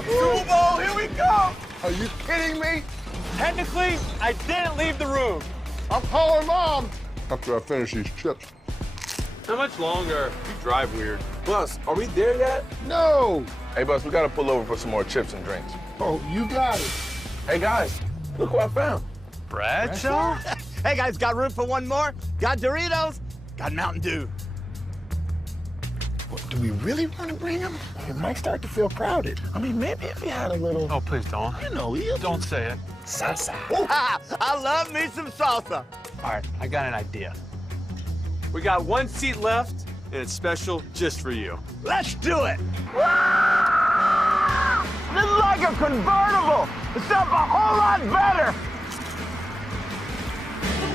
Super Bowl, here we go. Are you kidding me? Technically, I didn't leave the room. I'm calling Mom after I finish these chips. How much longer? You drive weird. Bus, are we there yet? No. Hey, Bus, we gotta pull over for some more chips and drinks. Oh, you got it. Hey, guys, look what I found. Bradshaw? Hey guys, got room for one more? Got Doritos? Got Mountain Dew. Well, do we really want to bring him? It might start to feel crowded. I mean, maybe if we had a little, Oh, please don't. you know, Don't say it. salsa. I love me some salsa. All right, I got an idea. We got one seat left, and it's special just for you. Let's do it. This is like a convertible, except a whole lot better.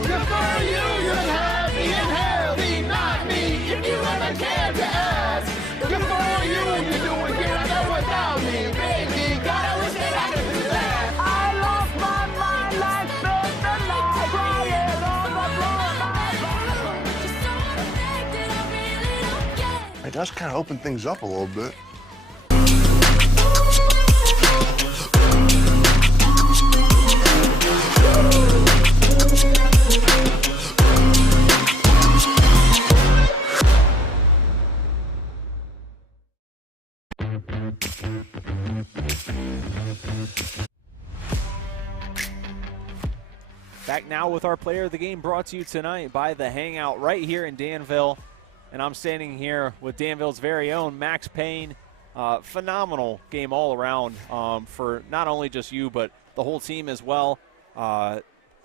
Good for you, you're happy and healthy, not me. If you ever cared to ask, good for you, you're doing good. I know without me, baby. God, I wish that I could do that. I lost my mind like this and I crying on the floor. It does kind of open things up a little bit. Back now with our player of the game, brought to you tonight by the Hangout right here in Danville. And I'm standing here with Danville's very own Max Payne. Phenomenal game all around for not only just you, but the whole team as well. A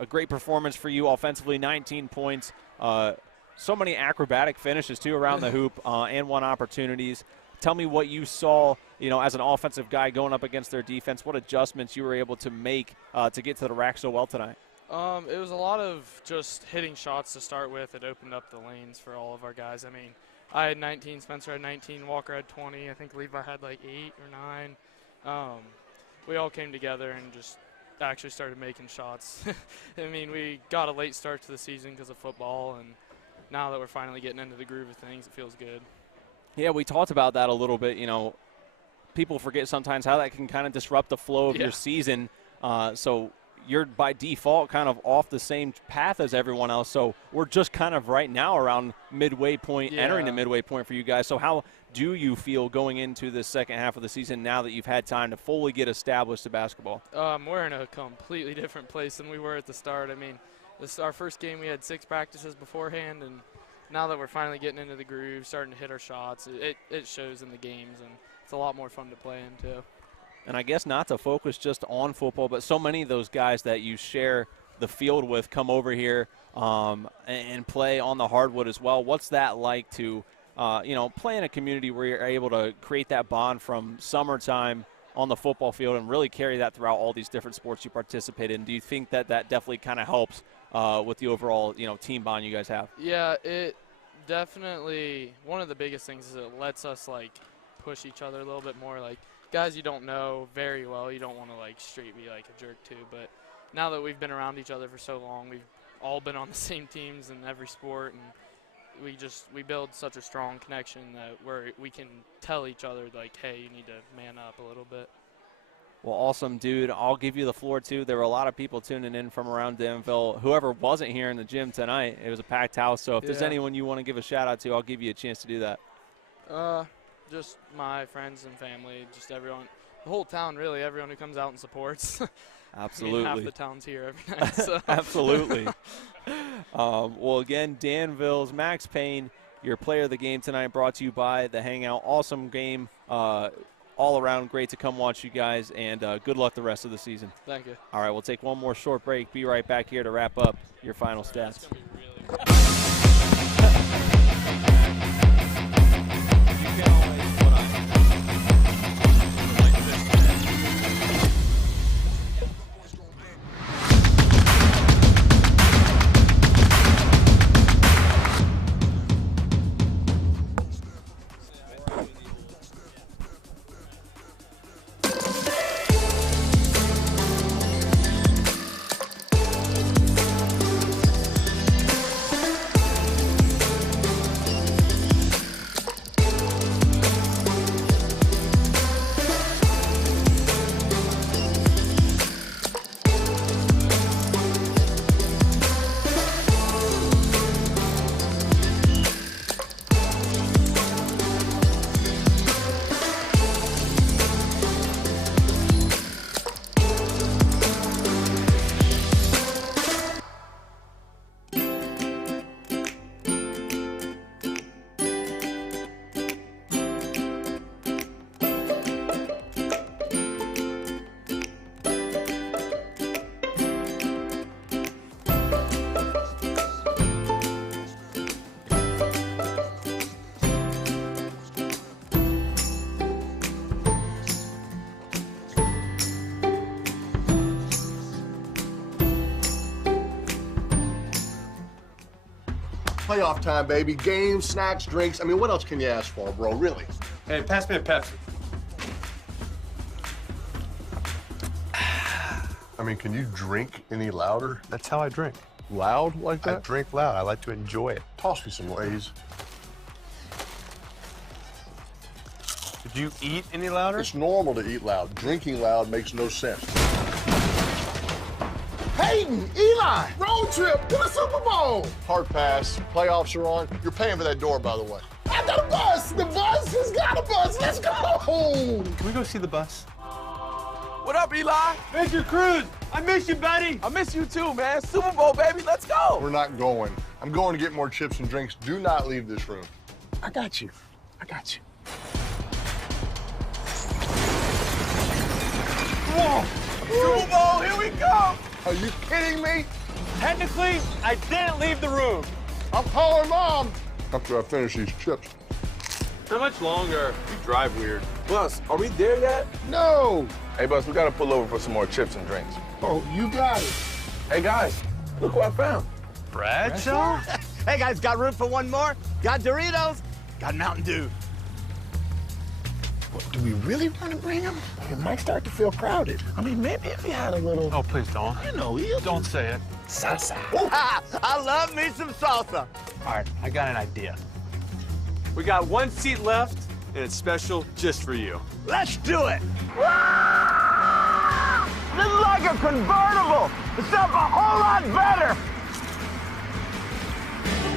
great performance for you offensively, 19 points. So many acrobatic finishes, too, around the hoop and one opportunities. Tell me what you saw, as an offensive guy going up against their defense, what adjustments you were able to make to get to the rack so well tonight. It was a lot of just hitting shots to start with. It opened up the lanes for all of our guys. I mean, I had 19, Spencer had 19, Walker had 20. I think Levi had like 8 or 9. We all came together and just actually started making shots. I mean, we got a late start to the season because of football, and now that we're finally getting into the groove of things, it feels good. Yeah, we talked about that a little bit. You know, people forget sometimes how that can kind of disrupt the flow of your season. So you're by default kind of off the same path as everyone else. So we're just kind of right now around midway point, entering the midway point for you guys. So how do you feel going into the second half of the season now that you've had time to fully get established to basketball? We're in a completely different place than we were at the start. I mean, our first game we had 6 practices beforehand, and now that we're finally getting into the groove, starting to hit our shots, it shows in the games, and it's a lot more fun to play in too. And I guess not to focus just on football, but so many of those guys that you share the field with come over here and play on the hardwood as well. What's that like to, play in a community where you're able to create that bond from summertime on the football field and really carry that throughout all these different sports you participate in? Do you think that definitely kind of helps with the overall, team bond you guys have? Yeah, it definitely, one of the biggest things is it lets us, push each other a little bit more. Guys you don't know very well, you don't want to straight be a jerk to, but now that we've been around each other for so long, we've all been on the same teams in every sport, and we build such a strong connection that we can tell each other hey, you need to man up a little bit. Well, awesome, dude. I'll give you the floor too. There were a lot of people tuning in from around Danville. Whoever wasn't here in the gym tonight, it was a packed house, so if there's anyone you want to give a shout out to, I'll give you a chance to do that. Just my friends and family, just everyone, the whole town, really, everyone who comes out and supports. Absolutely. I mean, half the town's here every night. So. Absolutely. Well, again, Danville's Max Payne, your player of the game tonight, brought to you by the Hangout. Awesome game, all around. Great to come watch you guys, and good luck the rest of the season. Thank you. All right, we'll take one more short break. Be right back here to wrap up your final stats. That's gonna be really good. Playoff time, baby. Games, snacks, drinks. I mean, what else can you ask for, bro? Really? Hey, pass me a Pepsi. I mean, can you drink any louder? That's how I drink. Loud like that? I drink loud. I like to enjoy it. Toss me some Lays. Did you eat any louder? It's normal to eat loud. Drinking loud makes no sense. Hayden, Eli, road trip to the Super Bowl. Hard pass. Playoffs are on. You're paying for that door, by the way. I got a bus. The bus has got a bus. Let's go. Can we go see the bus? What up, Eli? Mr. Cruz, I miss you, buddy. I miss you too, man. Super Bowl, baby. Let's go. We're not going. I'm going to get more chips and drinks. Do not leave this room. I got you. I got you. Whoa. Super Bowl, here we come. Are you kidding me? Technically, I didn't leave the room. I'm calling Mom after I finish these chips. How much longer? You drive weird. Bus, are we there yet? No. Hey, Bus, we gotta pull over for some more chips and drinks. Oh, you got it. Hey, guys, look what I found. Bradshaw? Hey, guys, got room for one more? Got Doritos? Got Mountain Dew. What, do we really want to bring them? It might start to feel crowded. I mean, maybe if he had a little... Oh, please don't. You know, Don't say it. salsa. I love me some salsa. All right, I got an idea. We got one seat left, and it's special just for you. Let's do it. This is like a convertible, except a whole lot better.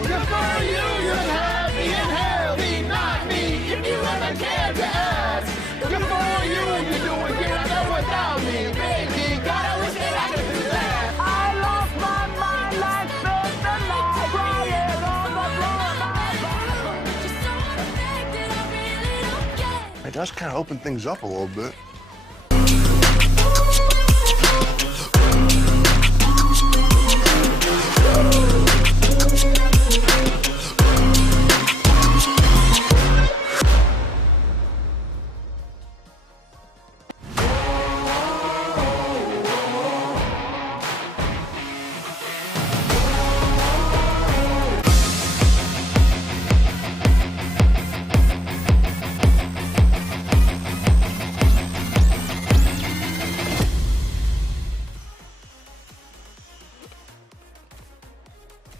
Good for you, you're happy and healthy, not me. If you ever cared to ask, good for you, you're doing great. I know without me, baby. God, I wish that I could do that. I lost my mind like Mr. Light, crying on the floor. It does kind of open things up a little bit.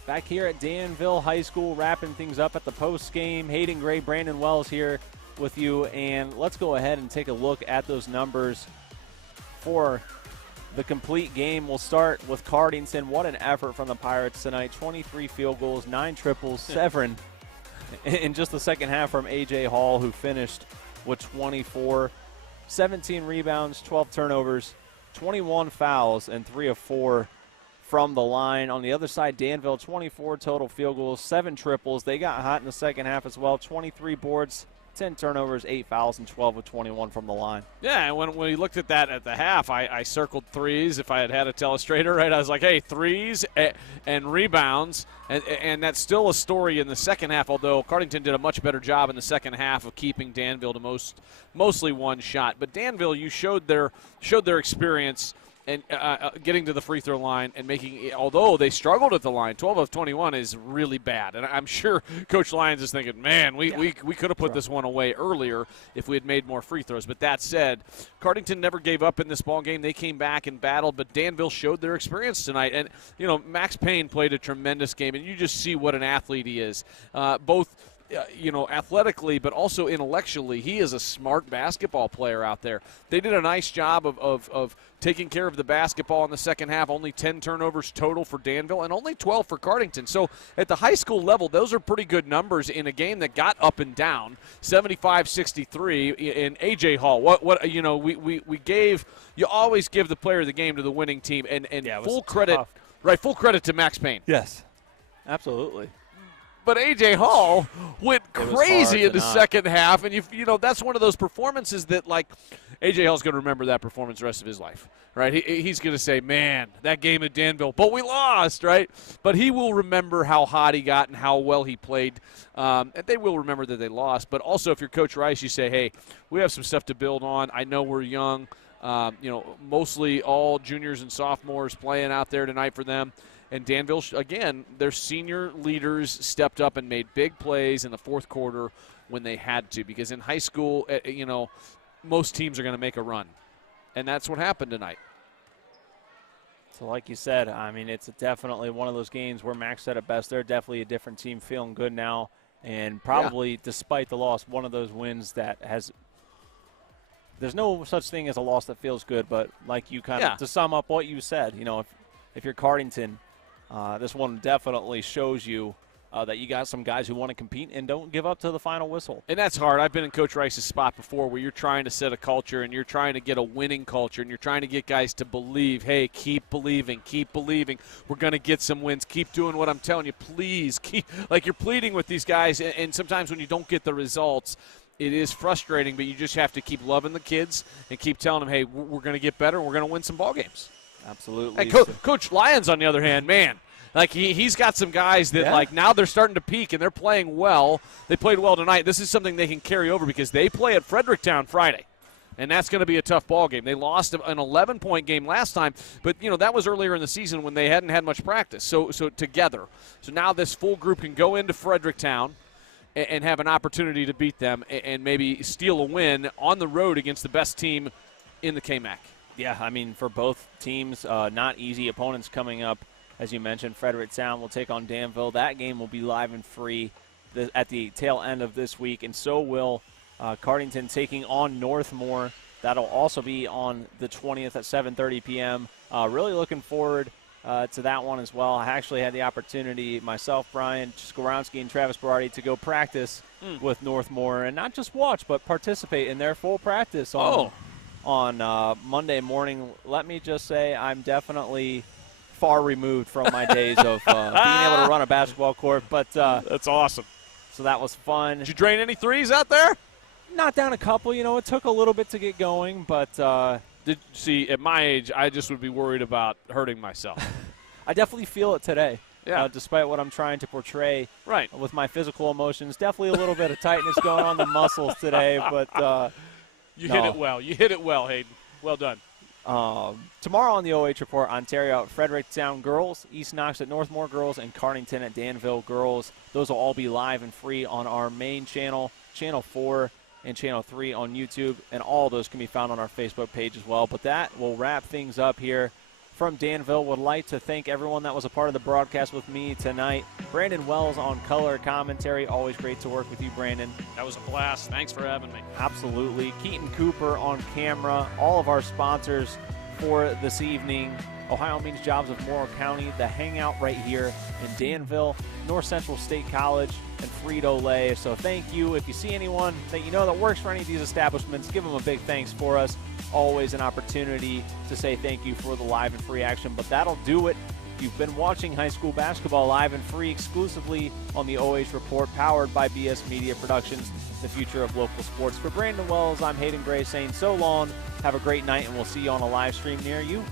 Back here at Danville High School, wrapping things up at the post game. Hayden Gray, Brandon Wells here with you, and let's go ahead and take a look at those numbers for the complete game. We'll start with Cardington. What an effort from the Pirates tonight. 23 field goals, 9 triples, 7 in just the second half from AJ Hall, who finished with 24, 17 rebounds, 12 turnovers, 21 fouls, and 3 of 4 from the line. On the other side, Danville, 24 total field goals, 7 triples. They got hot in the second half as well. 23 boards, 10 turnovers, 8 fouls, and 12 of 21 from the line. Yeah, and when we looked at that at the half, I circled threes if I had a telestrator, right? I was like, hey, threes and rebounds, and that's still a story in the second half, although Cardington did a much better job in the second half of keeping Danville to mostly one shot. But Danville, you showed their experience and getting to the free throw line and making, although they struggled at the line, 12 of 21 is really bad. And I'm sure Coach Lyons is thinking, man, we could have put this one away earlier if we had made more free throws. But that said, Cardington never gave up in this ball game. They came back and battled, but Danville showed their experience tonight. And, you know, Max Payne played a tremendous game, and you just see what an athlete he is, both athletically, but also intellectually. He is a smart basketball player out there. They did a nice job of taking care of the basketball in the second half. Only 10 turnovers total for Danville and only 12 for Cardington. So at the high school level, those are pretty good numbers in a game that got up and down. 75-63 in AJ Hall. We gave, you always give the player of the game to the winning team, and full credit, tough. Right? Full credit to Max Payne. Yes, absolutely. But A.J. Hall went crazy in the second half, and that's one of those performances that, like, A.J. Hall's going to remember that performance the rest of his life, right? He's going to say, man, that game at Danville, but we lost, right? But he will remember how hot he got and how well he played, and they will remember that they lost. But also, if you're Coach Rice, you say, hey, we have some stuff to build on. I know we're young, mostly all juniors and sophomores playing out there tonight for them. And Danville, again, their senior leaders stepped up and made big plays in the fourth quarter when they had to. Because in high school, most teams are going to make a run. And that's what happened tonight. So like you said, I mean, it's definitely one of those games where Max said it best. They're definitely a different team feeling good now. And probably, despite the loss, one of those wins that has – there's no such thing as a loss that feels good. But like you kind of – to sum up what you said, if you're Cardington – this one definitely shows you that you got some guys who want to compete and don't give up to the final whistle. And that's hard. I've been in Coach Rice's spot before where you're trying to set a culture and you're trying to get a winning culture and you're trying to get guys to believe, hey, keep believing. We're going to get some wins. Keep doing what I'm telling you. Please keep – like you're pleading with these guys, and sometimes when you don't get the results, it is frustrating, but you just have to keep loving the kids and keep telling them, hey, we're going to get better and we're going to win some ball games. Absolutely. Hey, Coach Lyons, on the other hand, man, like he's got some guys that like now they're starting to peak and they're playing well. They played well tonight. This is something they can carry over because they play at Fredericktown Friday, and that's going to be a tough ball game. They lost an 11-point game last time, but that was earlier in the season when they hadn't had much practice. So together, so now this full group can go into Fredericktown and have an opportunity to beat them and maybe steal a win on the road against the best team in the KMAC. Yeah, I mean, for both teams, not easy opponents coming up. As you mentioned, Fredericktown will take on Danville. That game will be live and free at the tail end of this week, and so will Cardington taking on Northmore. That'll also be on the 20th at 7:30 p.m. Really looking forward to that one as well. I actually had the opportunity, myself, Brian Skoronsky, and Travis Berardi, to go practice with Northmore, and not just watch, but participate in their full practice on Monday morning. Let me just say I'm definitely far removed from my days of being able to run a basketball court, but that's awesome. So that was fun. Did you drain any threes out there? Knocked down a couple. You know, it took a little bit to get going, but see, at my age, I just would be worried about hurting myself. I definitely feel it today. Yeah. Despite what I'm trying to portray right. with my physical emotions, definitely a little bit of tightness going on the muscles today, but you hit it well. You hit it well, Hayden. Well done. Tomorrow on the OH Report, Ontario at Fredericktown girls, East Knox at Northmore girls, and Cardington at Danville girls. Those will all be live and free on our main channel, Channel 4 and Channel 3 on YouTube, and all those can be found on our Facebook page as well. But that will wrap things up here from Danville. Would like to thank everyone that was a part of the broadcast with me tonight. Brandon Wells on color commentary. Always great to work with you, Brandon. That was a blast. Thanks for having me. Absolutely. Keaton Cooper on camera. All of our sponsors for this evening. Ohiomeansjobs of Morrow County, the Hangout right here in Danville, North Central State College, and Frito Lay. So thank you. If you see anyone that you know that works for any of these establishments, give them a big thanks for us. Always an opportunity to say thank you for the live and free action. But that'll do it. You've been watching high school basketball live and free exclusively on the OH Report, powered by BS Media Productions, the future of local sports. For Brandon Wells, I'm Hayden Gray saying so long. Have a great night, and we'll see you on a live stream near you.